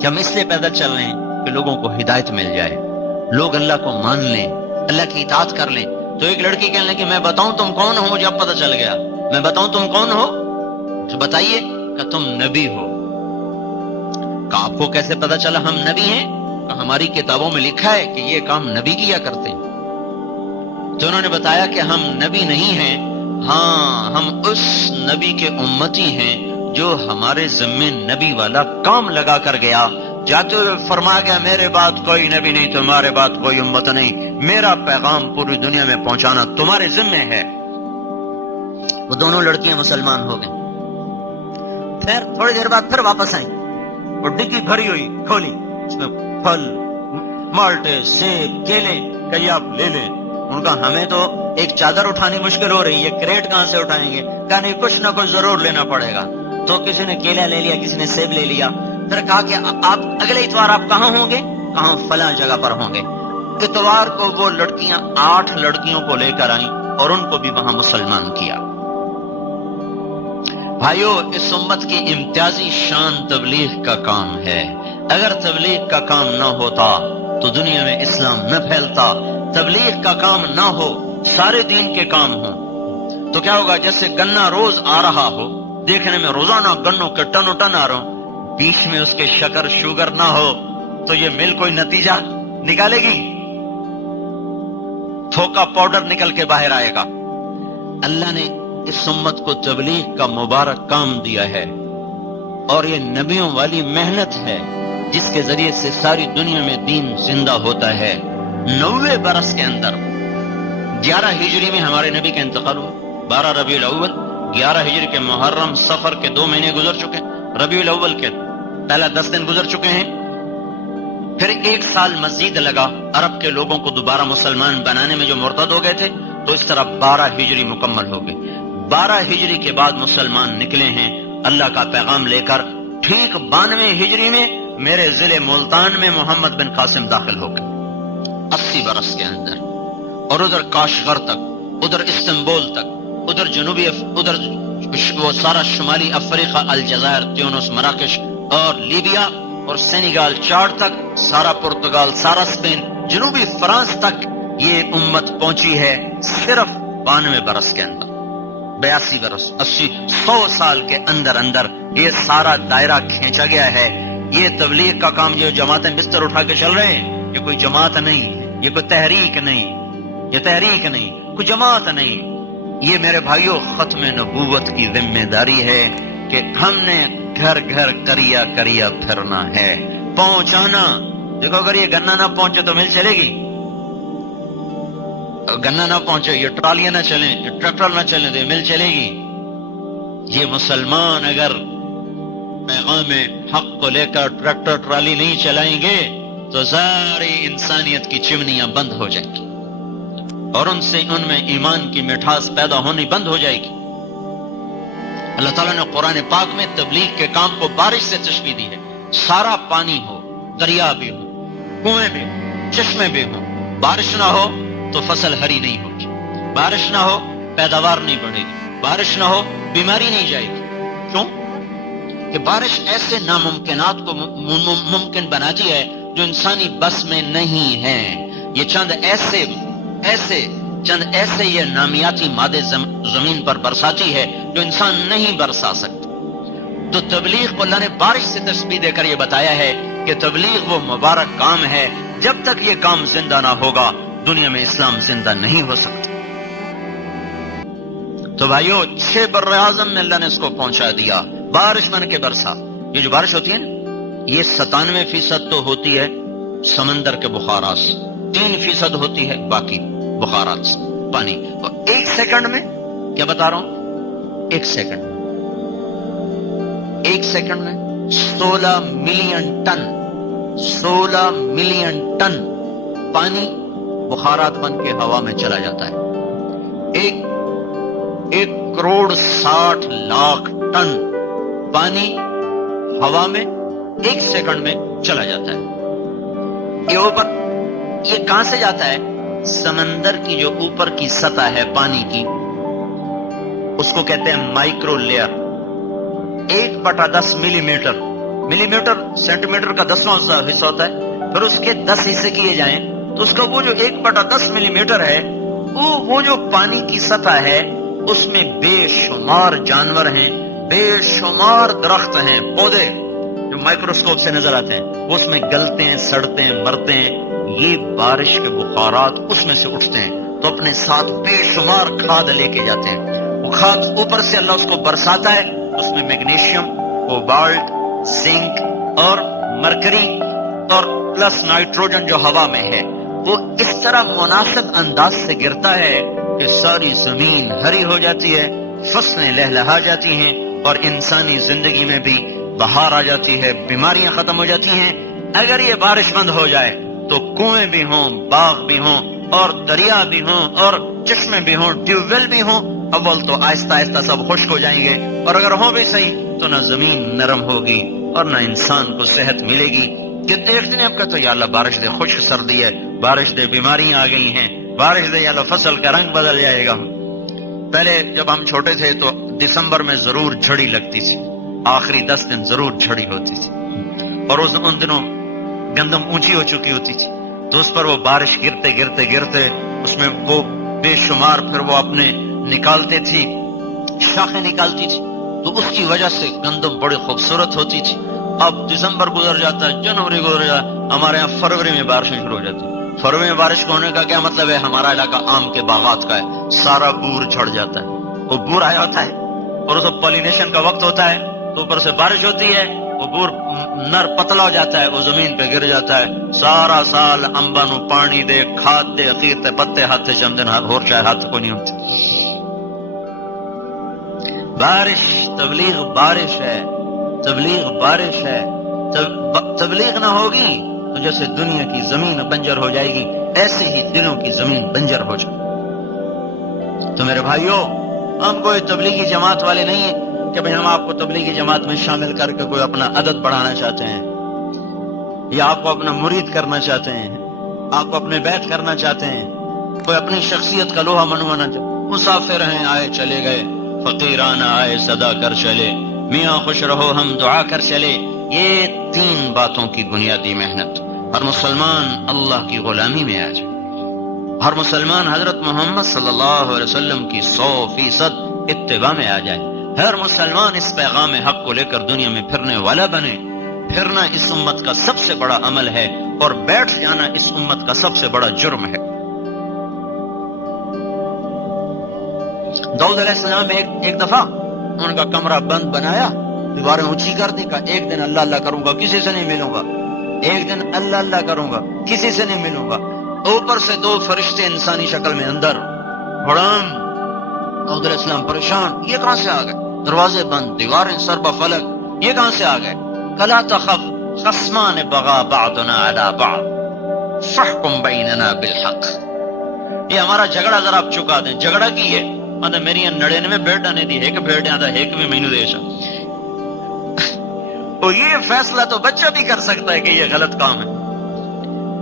کہ ہم اس لیے پیدل چل رہے ہیں کہ لوگوں کو ہدایت مل جائے، لوگ اللہ کو مان لیں، اللہ کی اطاعت کر لیں. تو ایک لڑکی کہنے لگی میں بتاؤں تم کون ہو؟ مجھے اب پتہ چل گیا. میں بتاؤں تم کون ہو؟ تو بتائیے. کہ تم نبی ہو. کہ آپ کو کیسے پتہ چلا ہم نبی ہیں؟ کہ ہماری کتابوں میں لکھا ہے کہ یہ کام نبی کیا کرتے ہیں. تو انہوں نے بتایا کہ ہم نبی نہیں ہیں، ہاں ہم اس نبی کے امتی ہیں جو ہمارے ذمے نبی والا کام لگا کر گیا. جاتے ہوئے فرمایا گیا میرے بعد کوئی نبی نہیں، تمہارے بعد کوئی امت نہیں، میرا پیغام پوری دنیا میں پہنچانا تمہارے ذمے ہے. وہ دونوں لڑکیاں مسلمان ہو گئیں. پھر تھوڑی دیر بعد پھر واپس آئیں اور ڈگی بھری ہوئی کھولی، اس میں پھل، مالٹے، سیب، کیلے. کہ آپ لے لیں. ان کا ہمیں تو ایک چادر اٹھانی مشکل ہو رہی ہے، کریٹ کہاں سے اٹھائیں گے؟ کہا نہیں کچھ نہ کچھ ضرور لینا پڑے گا. تو کسی نے کیلا لے لیا، کسی نے سیب لے لیا. پھر کہا کہ آپ اگلے اتوار آپ کہاں ہوں گے؟ کہاں فلاں جگہ پر ہوں گے. اتوار کو وہ لڑکیاں 8 لڑکیوں کو لے کر آئیں اور ان کو بھی وہاں مسلمان کیا. بھائیو، اس امت کی امتیازی شان تبلیغ کا کام ہے. اگر تبلیغ کا کام نہ ہوتا تو دنیا میں اسلام نہ پھیلتا. تبلیغ کا کام نہ ہو، سارے دین کے کام ہوں تو کیا ہوگا؟ جیسے گنا روز آ رہا ہو، دیکھنے میں روزانہ گنوں کے ٹن ٹن آ رہا ہوں، بیچ میں اس کے شکر شوگر نہ ہو تو یہ مل کوئی نتیجہ نکالے گی؟ تھوکا پاؤڈر نکل کے باہر آئے گا. اللہ نے اس امت کو تبلیغ کا مبارک کام دیا ہے اور یہ نبیوں والی محنت ہے جس کے ذریعے سے ساری دنیا میں دین زندہ ہوتا ہے. 90 برس کے اندر 11 ہجری میں ہمارے نبی کا انتقال ہوا. 12 ربیع الاول، 11 ہجری کے محرم صفر کے 2 مہینے گزر چکے، ربیع الاول کے پہلا 10 دن گزر چکے ہیں. پھر 1 سال مزید لگا عرب کے لوگوں کو دوبارہ مسلمان بنانے میں جو مرتد ہو گئے تھے. تو اس طرح 12 ہجری مکمل ہو گئی. 12 ہجری کے بعد مسلمان نکلے ہیں اللہ کا پیغام لے کر. ٹھیک 92 ہجری میں میرے ضلع ملتان میں محمد بن قاسم داخل ہو گئے 80 برس کے اندر. اور ادھر کاشغر تک، ادھر استنبول تک، ادھر جنوبی ادھر وہ سارا شمالی افریقہ، الجزائر، تیونس، مراکش اور لیبیا اور سینیگال، چاڈ تک، سارا پرتگال، سارا اسپین، جنوبی فرانس تک یہ امت پہنچی ہے صرف 92 برس کے اندر. 82 برس، 80، 100 سال کے اندر اندر یہ سارا دائرہ کھینچا گیا ہے. یہ تبلیغ کا کام جو جماعتیں بستر اٹھا کے چل رہے ہیں، یہ کوئی جماعت نہیں، یہ کوئی تحریک نہیں، یہ تحریک نہیں، کوئی جماعت نہیں. یہ میرے بھائیوں ختم نبوت کی ذمہ داری ہے کہ ہم نے گھر گھر کریا کریا پھرنا ہے، پہنچانا. دیکھو اگر یہ گنا نہ پہنچے تو مل چلے گی؟ گنا نہ پہنچے، یہ ٹرالیاں نہ چلیں، یہ ٹریکٹر نہ چلیں تو یہ مل چلے گی؟ یہ مسلمان اگر پیغام حق کو لے کر ٹریکٹر ٹرالی نہیں چلائیں گے تو ساری انسانیت کی چمنیاں بند ہو جائیں گی اور ان میں ایمان کی مٹھاس پیدا ہونی بند ہو جائے گی. اللہ تعالیٰ نے قرآن پاک میں تبلیغ کے کام کو بارش سے تشبیہ دی ہے. سارا پانی ہو، دریا بھی ہو، کنویں بھی ہو، چشمے بھی ہو، بارش نہ ہو تو فصل ہری نہیں ہوگی، بارش نہ ہو پیداوار نہیں بڑھے گی، بارش نہ ہو بیماری نہیں جائے گی. کیوں؟ کہ بارش ایسے ناممکنات کو ممکن بناتی ہے جو انسانی بس میں نہیں ہے. یہ چند ایسے یہ نامیاتی مادے زمین پر برساتی ہے جو انسان نہیں برسا سکتا. تو تبلیغ کو اللہ نے بارش سے تشبیہ دے کر یہ بتایا ہے کہ تبلیغ وہ مبارک کام ہے، جب تک یہ کام زندہ نہ ہوگا دنیا میں اسلام زندہ نہیں ہو سکتا. تو بھائیو 6 بر اعظم میں اللہ نے اس کو پہنچا دیا، بارش بن کے برسا. یہ جو بارش ہوتی ہے نا، یہ 97% تو ہوتی ہے سمندر کے بخارات سے، 3% ہوتی ہے باقی بخارات سے پانی. اور 1 سیکنڈ میں، کیا بتا رہا ہوں، 1 سیکنڈ میں 16 ملین ٹن پانی بخارات بن کے ہوا میں چلا جاتا ہے. 1 کروڑ 60 لاکھ ٹن پانی ہوا میں 1 سیکنڈ میں چلا جاتا ہے. یہ کہاں سے جاتا ہے؟ سمندر کی جو اوپر کی سطح ہے پانی کی، اس کو کہتے ہیں مائکرو لیئر. 1/10 ملی میٹر سینٹی میٹر کا 10واں حصہ ہوتا ہے. پھر اس کے 10 حصے کیے جائیں تو اس کا وہ جو 1/10 ملی میٹر ہے، وہ جو پانی کی سطح ہے اس میں بے شمار جانور ہیں، بے شمار درخت ہیں، پودے جو مائکروسکوپ سے نظر آتے ہیں، وہ اس میں گلتے ہیں، سڑتے ہیں، مرتے ہیں۔ یہ بارش کے بخارات اس میں سے اٹھتے ہیں، تو اپنے ساتھ بے شمار کھاد لے کے جاتے ہیں۔ وہ کھاد اوپر سے اللہ اس کو برساتا ہے، اس میں میگنیشیم، کوبالٹ، زنک اور مرکری اور پلس نائٹروجن جو ہوا میں ہے، وہ اس طرح مناسب انداز سے گرتا ہے کہ ساری زمین ہری ہو جاتی ہے، فصلیں لہلہا جاتی ہیں، اور انسانی زندگی میں بھی بہار آ جاتی ہے، بیماریاں ختم ہو جاتی ہیں۔ اگر یہ بارش بند ہو جائے تو کنویں بھی ہوں، باغ بھی ہوں، اور دریا بھی ہوں، اور چشمے بھی ہوں، ٹیوب ویل بھی ہوں، اول تو آہستہ آہستہ سب خشک ہو جائیں گے، اور اگر ہوں بھی صحیح تو نہ زمین نرم ہوگی اور نہ انسان کو صحت ملے گی۔ کہ دیکھتے ہیں اب کہتے ہیں یا اللہ بارش دے، خشک سردی ہے، بارش دے، بیماریاں آ گئی ہیں، بارش دے یا اللہ فصل کا رنگ بدل جائے گا۔ پہلے جب ہم چھوٹے تھے تو دسمبر میں ضرور جھڑی لگتی تھی، آخری 10 دن ضرور جھڑی ہوتی تھی، اور ان دنوں گندم اونچی ہو چکی ہوتی تھی، تو اس پر وہ بارش گرتے گرتے گرتے اس میں وہ بے شمار پھر وہ اپنے نکالتے تھی، شاخیں نکالتی تھی، تو اس کی وجہ سے گندم بڑی خوبصورت ہوتی تھی۔ اب دسمبر گزر جاتا ہے، جنوری گزر جاتا ہے، ہمارے یہاں فروری میں بارشیں شروع ہو جاتی ہیں۔ فروری میں بارش ہونے کا کیا مطلب ہے؟ ہمارا علاقہ آم کے باغات کا ہے، سارا بور جھڑ جاتا ہے، وہ بور آیا ہوتا ہے اور اس کو پولینیشن کا وقت ہوتا ہے، تو اوپر سے بارش ہوتی ہے، وہ بور نر پتلا ہو جاتا ہے، وہ زمین پہ گر جاتا ہے، سارا سال امبا نو پانی دے، کھاد دے، اخیر تے پتے ہاتھ چمدن ہور چاہے ہاتھ کو نہیں ہوتی۔ بارش تبلیغ بارش ہے، تبلیغ بارش ہے، تبلیغ نہ ہوگی تو جیسے دنیا کی زمین بنجر ہو جائے گی، ایسے ہی دلوں کی زمین بنجر ہو جائے۔ تو میرے بھائیوں، ہم کوئی تبلیغی جماعت والے نہیں ہیں کہ بھئی ہم آپ کو تبلیغی جماعت میں شامل کر کے کوئی اپنا عدد بڑھانا چاہتے ہیں، یا آپ کو اپنا مرید کرنا چاہتے ہیں، آپ کو اپنے بیعت کرنا چاہتے ہیں، کوئی اپنی شخصیت کا لوہا منوانا چاہتے ہیں۔ مسافر ہیں، آئے چلے گئے، فقیرانہ آئے صدا کر چلے، میاں خوش رہو ہم دعا کر چلے۔ یہ 3 باتوں کی بنیادی محنت۔ ہر مسلمان اللہ کی غلامی میں آ جائے، ہر مسلمان حضرت محمد صلی اللہ علیہ وسلم کی 100% اتباع میں آ جائے، ہر مسلمان اس پیغام حق کو لے کر دنیا میں پھرنے والا بنے۔ پھرنا اس امت کا سب سے بڑا عمل ہے، اور بیٹھ جانا اس امت کا سب سے بڑا جرم ہے۔ داؤد علیہ السلام ایک دفعہ ان کا کمرہ بند بنایا، دیواریں اونچی کر دی، کہا ایک دن اللہ اللہ کروں گا، کسی سے نہیں ملوں گا، ایک دن اللہ اللہ کروں گا، کسی سے نہیں ملوں گا۔ اوپر سے 2 فرشتے انسانی شکل میں اندر، بڑام داؤد علیہ السلام پریشان، یہ کہاں سے آ گئے؟ دروازے بند، دیواریں سربا فلک، یہ کہاں سے آ گئے؟ کلا تخف خصمان بغا بعضنا علی بعض فاحکم بیننا بالحق۔ یہ ہمارا جھگڑا ذرا آپ چکا دیں۔ جھگڑا کی ہے مطلب میری 99 بیٹا نے دی، ایک بیٹا دا ایک بھی مینو دیشا۔ تو یہ فیصلہ تو بچہ بھی کر سکتا ہے کہ یہ غلط کام ہے۔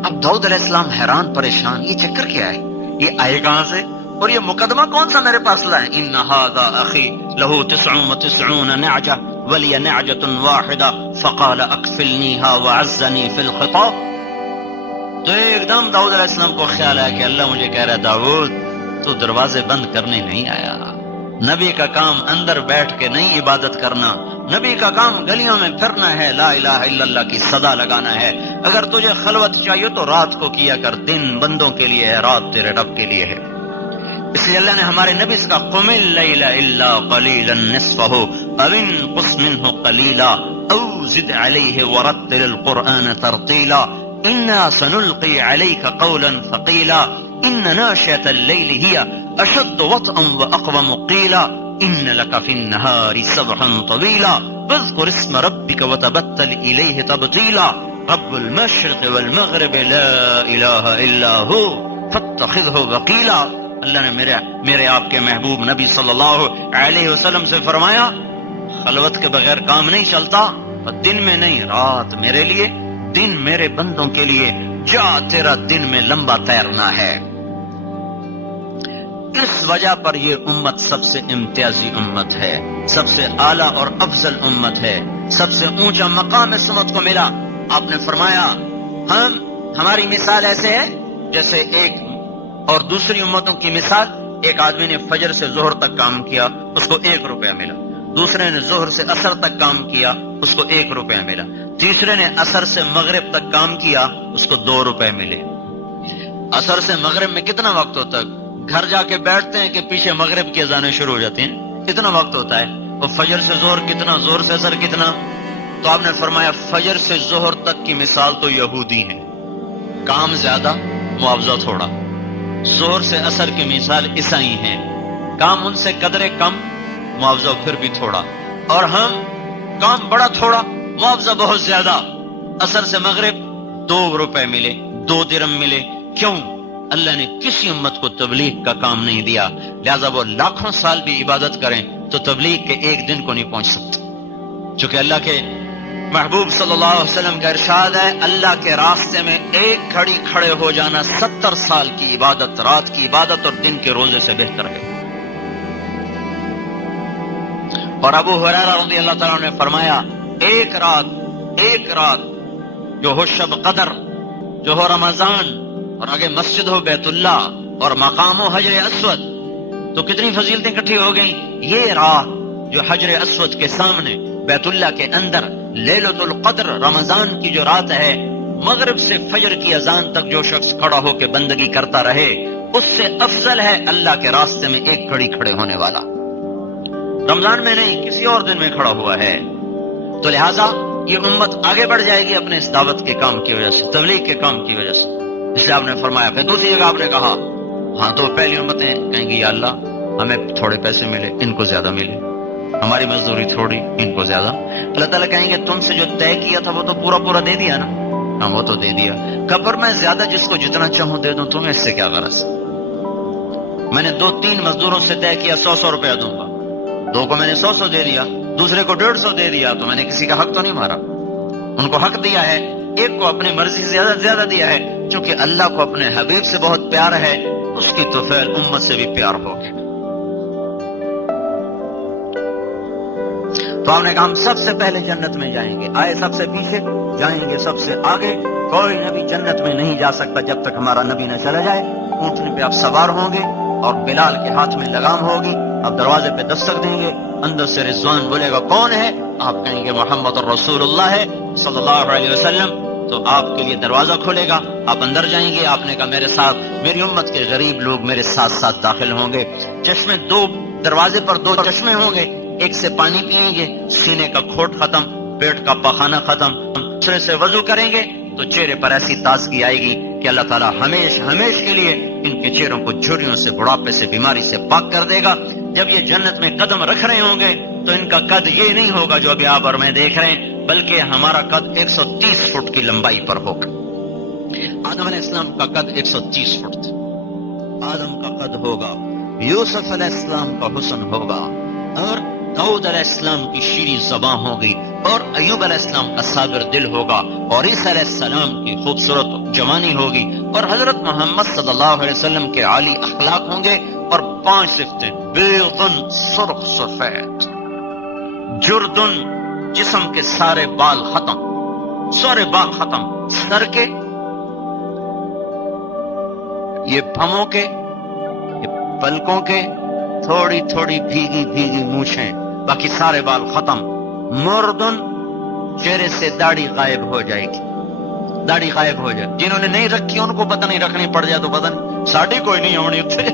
اب داؤد علیہ السلام حیران پریشان، یہ چکر کیا ہے، یہ آئے کہاں سے، اور یہ مقدمہ کون سا میرے پاس لائے؟ ان ھذا اخی لہ 99 نعجہ ولی نعجۃ واحدہ فقال اکفلنیھا وعزنی فی الخطاب۔ تو ایک دم داؤد علیہ السلام کو خیال آیا کہ اللہ مجھے کہہ رہا ہے داؤد تو دروازے بند کرنے نہیں آیا، نبی کا کام اندر بیٹھ کے نہیں عبادت کرنا، نبی کا کام گلیوں میں پھرنا ہے، لا الہ الا اللہ کی صدا لگانا ہے۔ اگر تجھے خلوت چاہیے تو رات کو کیا کر، دن بندوں کے لیے ہے، رات تیرے رب کے لیے ہے۔ اس لیے اللہ نے ہمارے نبی سے کہا قم اللیل الا قلیلا نصفہ او انقص منہ قلیلا او زد علیہ ورتل القرآن ترتیلا انا سنلقی علیک قولا ثقیلا ان ناشئة اللیل ہی اشد وطئا واقوم قیلا ان لک فی النہار سبحا طویلا واذکر اسم ربک وتبتل الیہ تبتیلا رب المشرق والمغرب لا الہ الا ہو فاتخذہ وکیلا۔ اللہ نے میرے آپ کے محبوب نبی صلی اللہ علیہ وسلم سے فرمایا خلوت کے بغیر کام نہیں چلتا، اور دن میں نہیں، رات میرے لیے، دن میرے بندوں کے لیے، جا تیرا دن میں لمبا تیرنا ہے۔ اس وجہ پر یہ امت سب سے امتیازی امت ہے، سب سے اعلیٰ اور افضل امت ہے، سب سے اونچا مقام اس امت کو ملا۔ آپ نے فرمایا ہماری مثال ایسے ہے جیسے ایک اور دوسری امتوں کی مثال، ایک آدمی نے فجر سے ظہر تک کام کیا، اس کو 1 روپیہ ملا، دوسرے نے ظہر سے عصر تک کام کیا، اس کو 1 روپیہ ملا، تیسرے نے عصر سے مغرب تک کام کیا، اس کو 2 روپے ملے۔ عصر سے مغرب میں کتنا وقت ہوتا ہے؟ گھر جا کے بیٹھتے ہیں کہ پیچھے مغرب کی اذانیں شروع ہو جاتی ہیں، کتنا وقت ہوتا ہے؟ اور فجر سے ظہر کتنا، ظہر سے عصر کتنا؟ تو آپ نے فرمایا فجر سے ظہر تک کی مثال تو یہودی ہے، کام زیادہ معاوضہ تھوڑا۔ ظہر سے عصر کی مثال عیسائی ہیں، کام ان سے قدرے کم، معاوضہ پھر بھی تھوڑا، اور ہم کام بڑا تھوڑا، معاوضہ بہت زیادہ۔ عصر سے مغرب 2 روپے ملے، 2 درہم ملے۔ کیوں؟ اللہ نے کسی امت کو تبلیغ کا کام نہیں دیا، لہذا وہ لاکھوں سال بھی عبادت کریں تو تبلیغ کے ایک دن کو نہیں پہنچ سکتے، چونکہ اللہ کے محبوب صلی اللہ علیہ وسلم کا ارشاد ہے، اللہ کے راستے میں ایک گھڑی کھڑے ہو جانا 70 سال کی عبادت، رات کی عبادت اور دن کے روزے سے بہتر ہے۔ اور ابو ہریرہ رضی اللہ تعالیٰ نے فرمایا، ایک رات جو ہو شب قدر، جو ہو رمضان، اور آگے مسجد ہو بیت اللہ اور مقام ہو حجر اسود، تو کتنی فضیلتیں اکٹھی ہو گئیں۔ یہ رات جو حجر اسود کے سامنے بیت اللہ کے اندر، لیلۃ القدر رمضان کی جو رات ہے، مغرب سے فجر کی اذان تک جو شخص کھڑا ہو کے بندگی کرتا رہے، اس سے افضل ہے اللہ کے راستے میں ایک گھڑی کھڑے ہونے والا۔ رمضان میں نہیں، کسی اور دن میں کھڑا ہوا ہے۔ تو لہٰذا یہ امت آگے بڑھ جائے گی اپنے اس دعوت کے کام کی وجہ سے، تبلیغ کے کام کی وجہ سے۔ اس لیے آپ نے فرمایا۔ پھر دوسری جگہ آپ نے کہا، ہاں تو پہلی امتیں کہیں گی یا اللہ ہمیں تھوڑے پیسے ملے، ان کو زیادہ ملے، ہماری مزدوری تھوڑی، ان کو زیادہ۔ اللہ تعالیٰ کہیں گے تم سے جو طے کیا تھا وہ تو پورا دے دیا نا؟ ہاں وہ تو دے دیا۔ قبر میں زیادہ جس کو جتنا چاہوں دے دوں، تمہیں اس سے کیا غرض؟ میں نے 2-3 مزدوروں سے طے کیا 100 روپیہ دوں گا، 2 کو میں نے 100 دے دیا، دوسرے کو 150 دے دیا، تو میں نے کسی کا حق تو نہیں مارا، ان کو حق دیا ہے۔ ایک کو اپنی مرضی سے زیادہ دیا ہے، چونکہ اللہ کو اپنے حبیب سے بہت پیار ہے، اس کی طفیل امت سے بھی پیار ہوگی۔ تو ہم نے کہا ہم سب سے پہلے جنت میں جائیں گے، آئے سب سے پیچھے، جائیں گے سب سے آگے۔ کوئی نبی جنت میں نہیں جا سکتا جب تک ہمارا نبی نہ چلا جائے۔ اونٹنی پہ آپ سوار ہوں گے اور بلال کے ہاتھ میں لگام ہوگی، آپ دروازے پہ دستک دیں گے، اندر سے رضوان بولے گا کون ہے؟ آپ کہیں گے محمد رسول اللہ ہے صلی اللہ علیہ وسلم، تو آپ کے لیے دروازہ کھلے گا، آپ اندر جائیں گے۔ آپ نے کہا میرے ساتھ میری امت کے غریب لوگ میرے ساتھ داخل ہوں گے۔ چشمے 2 دروازے پر 2 چشمے ہوں گے، ایک سے پانی پیئیں گے، سینے کا کھوٹ ختم، پیٹ کا پخانہ ختم، دوسرے سے وضو کریں گے تو چہرے پر ایسی تازگی آئے گی کہ اللہ تعالیٰ ہمیش کے لیے ان کے چہروں کو جھریوں سے، بڑھاپے سے، بیماری سے پاک کر دے گا۔ جب یہ جنت میں قدم رکھ رہے ہوں گے تو ان کا قد یہ نہیں ہوگا جو ابھی آپ اور میں دیکھ رہے ہیں، بلکہ ہمارا قد 130 فٹ کی لمبائی پر ہوگا۔ آدم علیہ السلام کا قد 130 فٹ تھا، آدم کا قد ہوگا، یوسف علیہ السلام کا حسن ہوگا، اور داؤد علیہ السلام کی شیریں زبان ہوگی، اور ایوب علیہ السلام کا صابر دل ہوگا، اور عیسیٰ علیہ السلام کی خوبصورت جوانی ہوگی، اور حضرت محمد صلی اللہ علیہ وسلم کے عالی اخلاق ہوں گے، اور 5 صفتیں، بیضن سرخ سفید، جردن جسم کے سارے بال ختم، سر کے، یہ بھموں کے، یہ پلکوں کے، تھوڑی بھیگی مونچھیں، باقی سارے بال ختم۔ مردن چہرے سے داڑھی غائب ہو جائے گی، داڑھی غائب ہو جائے، جنہوں نے نہیں رکھی ان کو پتہ نہیں، رکھنی پڑ جائے تو پتہ نہیں، ساڑھی کوئی نہیں ہونی اتنے۔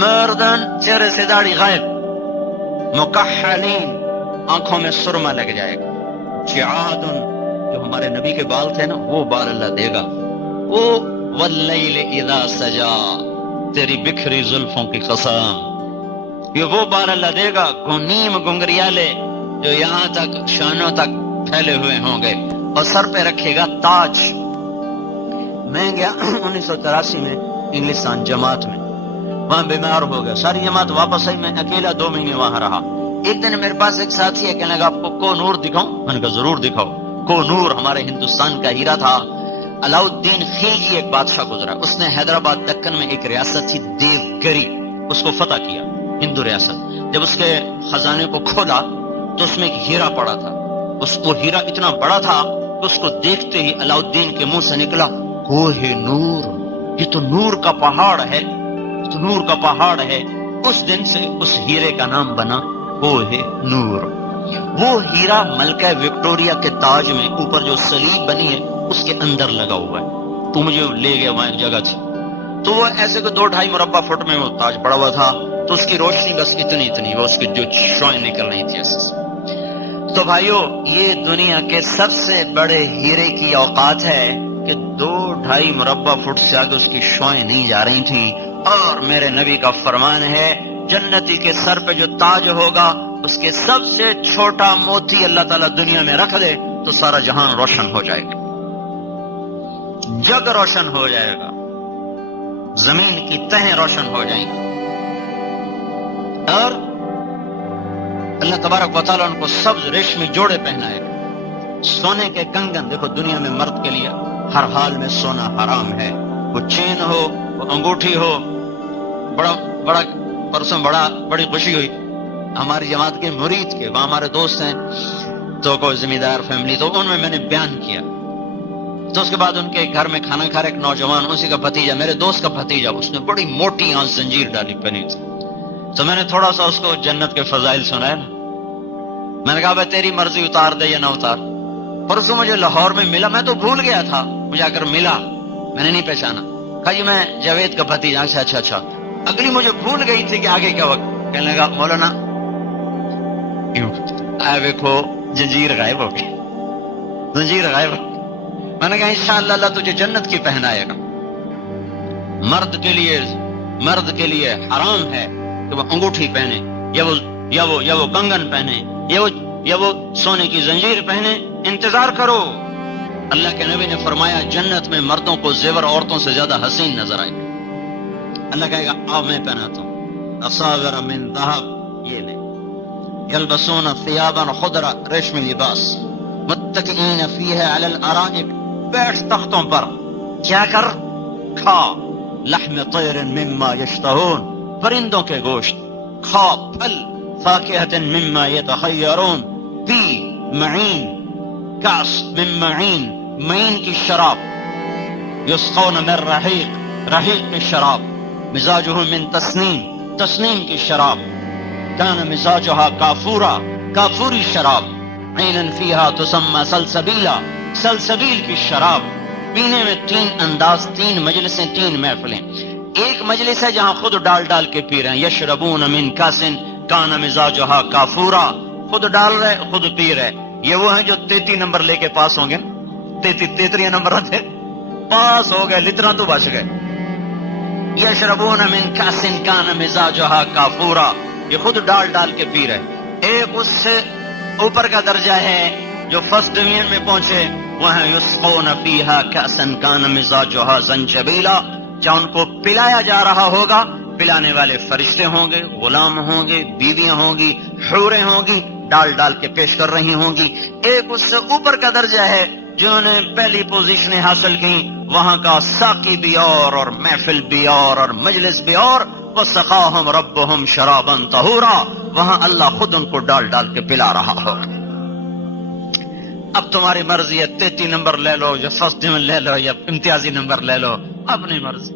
مردن چہرے سے داڑھی غائب، مکحلین آنکھوں میں سرما لگ جائے گا، جعادن جو ہمارے نبی کے بال تھے نا وہ بال اللہ دے گا، وہ واللیل اذا سجا، تیری بکھری زلفوں کی قسم، یہ وہ بال اللہ دے گا، نیم گنگریالے جو یہاں تک شانوں تک پھیلے ہوئے ہوں گے، اور سر پہ رکھے گا تاج۔ میں گیا 1983 میں انگلستان جماعت میں، وہاں بیمار ہو گیا، ساری جماعت واپس آئی، میں اکیلا 2 مہینے وہاں رہا۔ ایک دن میرے پاس ایک ساتھی ہے، کہنے لگا آپ کو کو نور دکھاؤں؟ میں نے کہا ضرور دکھاؤ۔ کو نور ہمارے ہندوستان کا ہیرا تھا۔ علاؤالدین خلجی ایک بادشاہ گزرا، اس نے حیدرآباد دکن میں ایک ریاست تھی دیوگری، اس کو فتح کیا، ہندو ریاست۔ جب اس کے خزانے کو کھولا تو اس میں ایک ہیرا پڑا تھا، وہ ہیرا اتنا بڑا تھا اس کو دیکھتے ہی علاؤدین کے منہ سے نکلا کوہ نور، یہ تو نور کا پہاڑ ہے، تو نور کا پہاڑ ہے۔ اس دن سے اس ہیرے کا نام بنا کوہ نور۔ وہ ہیرا ملکہ وکٹوریا کے تاج میں اوپر جو سلیب بنی ہے اس کے اندر لگا ہوا ہے۔ تو مجھے لے گیا وہاں ایک جگہ تھی، تو وہ ایسے کوئی 2-2.5 مربع فٹ میں وہ تاج پڑا ہوا تھا، تو اس کی روشنی بس اتنی وہ اس کی جو شعائیں نکل رہی تھی ایسے۔ تو بھائیو، یہ دنیا کے سب سے بڑے ہیرے کی اوقات ہے کہ 2-2.5 مربع فٹ سے آگے اس کی شعائیں نہیں جا رہی تھیں۔ اور میرے نبی کا فرمان ہے جنتی کے سر پہ جو تاج ہوگا اس کے سب سے چھوٹا موتی اللہ تعالیٰ دنیا میں رکھ دے تو سارا جہان روشن ہو جائے گا، جگ روشن ہو جائے گا، زمین کی تہیں روشن ہو جائیں گی۔ اور اللہ تبارک و تعالیٰ ان کو سبز ریشمی جوڑے پہنائے گا، سونے کے کنگن۔ دیکھو دنیا میں مرد کے لیے ہر حال میں سونا حرام ہے، وہ چین ہو، وہ انگوٹھی ہو۔ بڑا پرسوں بڑی خوشی ہوئی ہماری جماعت کے مرید کے، وہاں ہمارے دوست ہیں تو کوئی ذمہ دار فیملی، تو ان میں نے بیان کیا۔ تو اس کے بعد ان کے گھر میں کھانا کھا رہے ایک نوجوان، اسی کا بھتیجا، میرے دوست کا بھتیجا، اس نے بڑی موٹی زنجیر ڈالی پہنی تھی۔ تو میں نے تھوڑا سا اس کو جنت کے فضائل سنائے نا، میں نے کہا بھائی تیری مرضی، اتار دے یا نہ اتار۔ پرسوں مجھے لاہور میں ملا، میں تو بھول گیا تھا، مجھے آ کر ملا، میں نے نہیں پہچانا، کہا جی میں جاوید کا بھتیجا۔ اچھا۔ اگلی مجھے بھول گئی تھی کہ آگے کیا وقت، کہنے لگا مولانا دیکھو زنجیر غائب ہو گئی، زنجیر غائب ہو گئی۔ میں نے کہا انشاءاللہ اللہ تجھے جنت کی پہنائے گا۔ مرد کے لیے حرام ہے کہ وہ انگوٹھی پہنے یا وہ کنگن پہنے یا وہ سونے کی زنجیر پہنے۔ انتظار کرو، اللہ کے نبی نے فرمایا جنت میں مردوں کو زیور عورتوں سے زیادہ حسین نظر آئے گا۔ اللہ کہے گا آؤ میں پہناتا ہوں، اصاغر من ذهب، یہ لے، یلبسون ثیابا خضرا، ریشمی لباس، متکئین فیہا علی الارائک، بیٹھ تختوں پر، کیا کر، کھا، لحم طیر مما یشتہون، پرندوں کے گوشت، کھا پھل، فاکہۃ مما یتخیرون، پی معین، کاس من معین، معین کی شراب، یسقون من رحیق کی شراب، مزاجہ من تسنیم کی شراب، کان مزاجہا کافورا، کافوری شراب، عینا فیہا تسمى سلسبیلا، سلسبیل کی شراب۔ پینے میں 3 انداز، 3 مجلسیں، 3 محفلیں۔ ایک مجلس ہے جہاں خود ڈال کے پی رہے ہیں، یشربون من کاس کان مزاجہا کافورا، خود ڈال رہے خود پی رہے۔ یہ وہ ہیں جو 33 نمبر لے کے پاس ہوں گے، 33 نمبر تھے، پاس ہو گئے، لترا تو بچ گئے۔ یشربون من کاس کان مزاجہا کافورا، یہ خود ڈال کے پی رہے۔ ایک اس سے اوپر کا درجہ ہے جو فرسٹ ڈویژن میں پہنچے، وہ ہے یسقون فیہا کاسا کان مزاجہا زنجبیلا، جہاں ان کو پلایا جا رہا ہوگا، پلانے والے فرشتے ہوں گے، غلام ہوں گے، بیویاں ہوں گی، حوریں ہوں گی، ڈال کے پیش کر رہی ہوں گی۔ ایک اس سے اوپر کا درجہ ہے جنہوں نے پہلی پوزیشنیں حاصل کی، وہاں کا ساقی بھی اور محفل بھی اور مجلس بھی اور، وَسَقَاهُمْ رَبُّهُمْ شَرَابًا طَهُورًا، وہاں اللہ خود ان کو ڈال کے پلا رہا ہو۔ اب تمہاری مرضی ہے 33 نمبر لے لو یا فرسٹ ڈویژن لے لو یا امتیازی نمبر لے لو، اپنی مرضی۔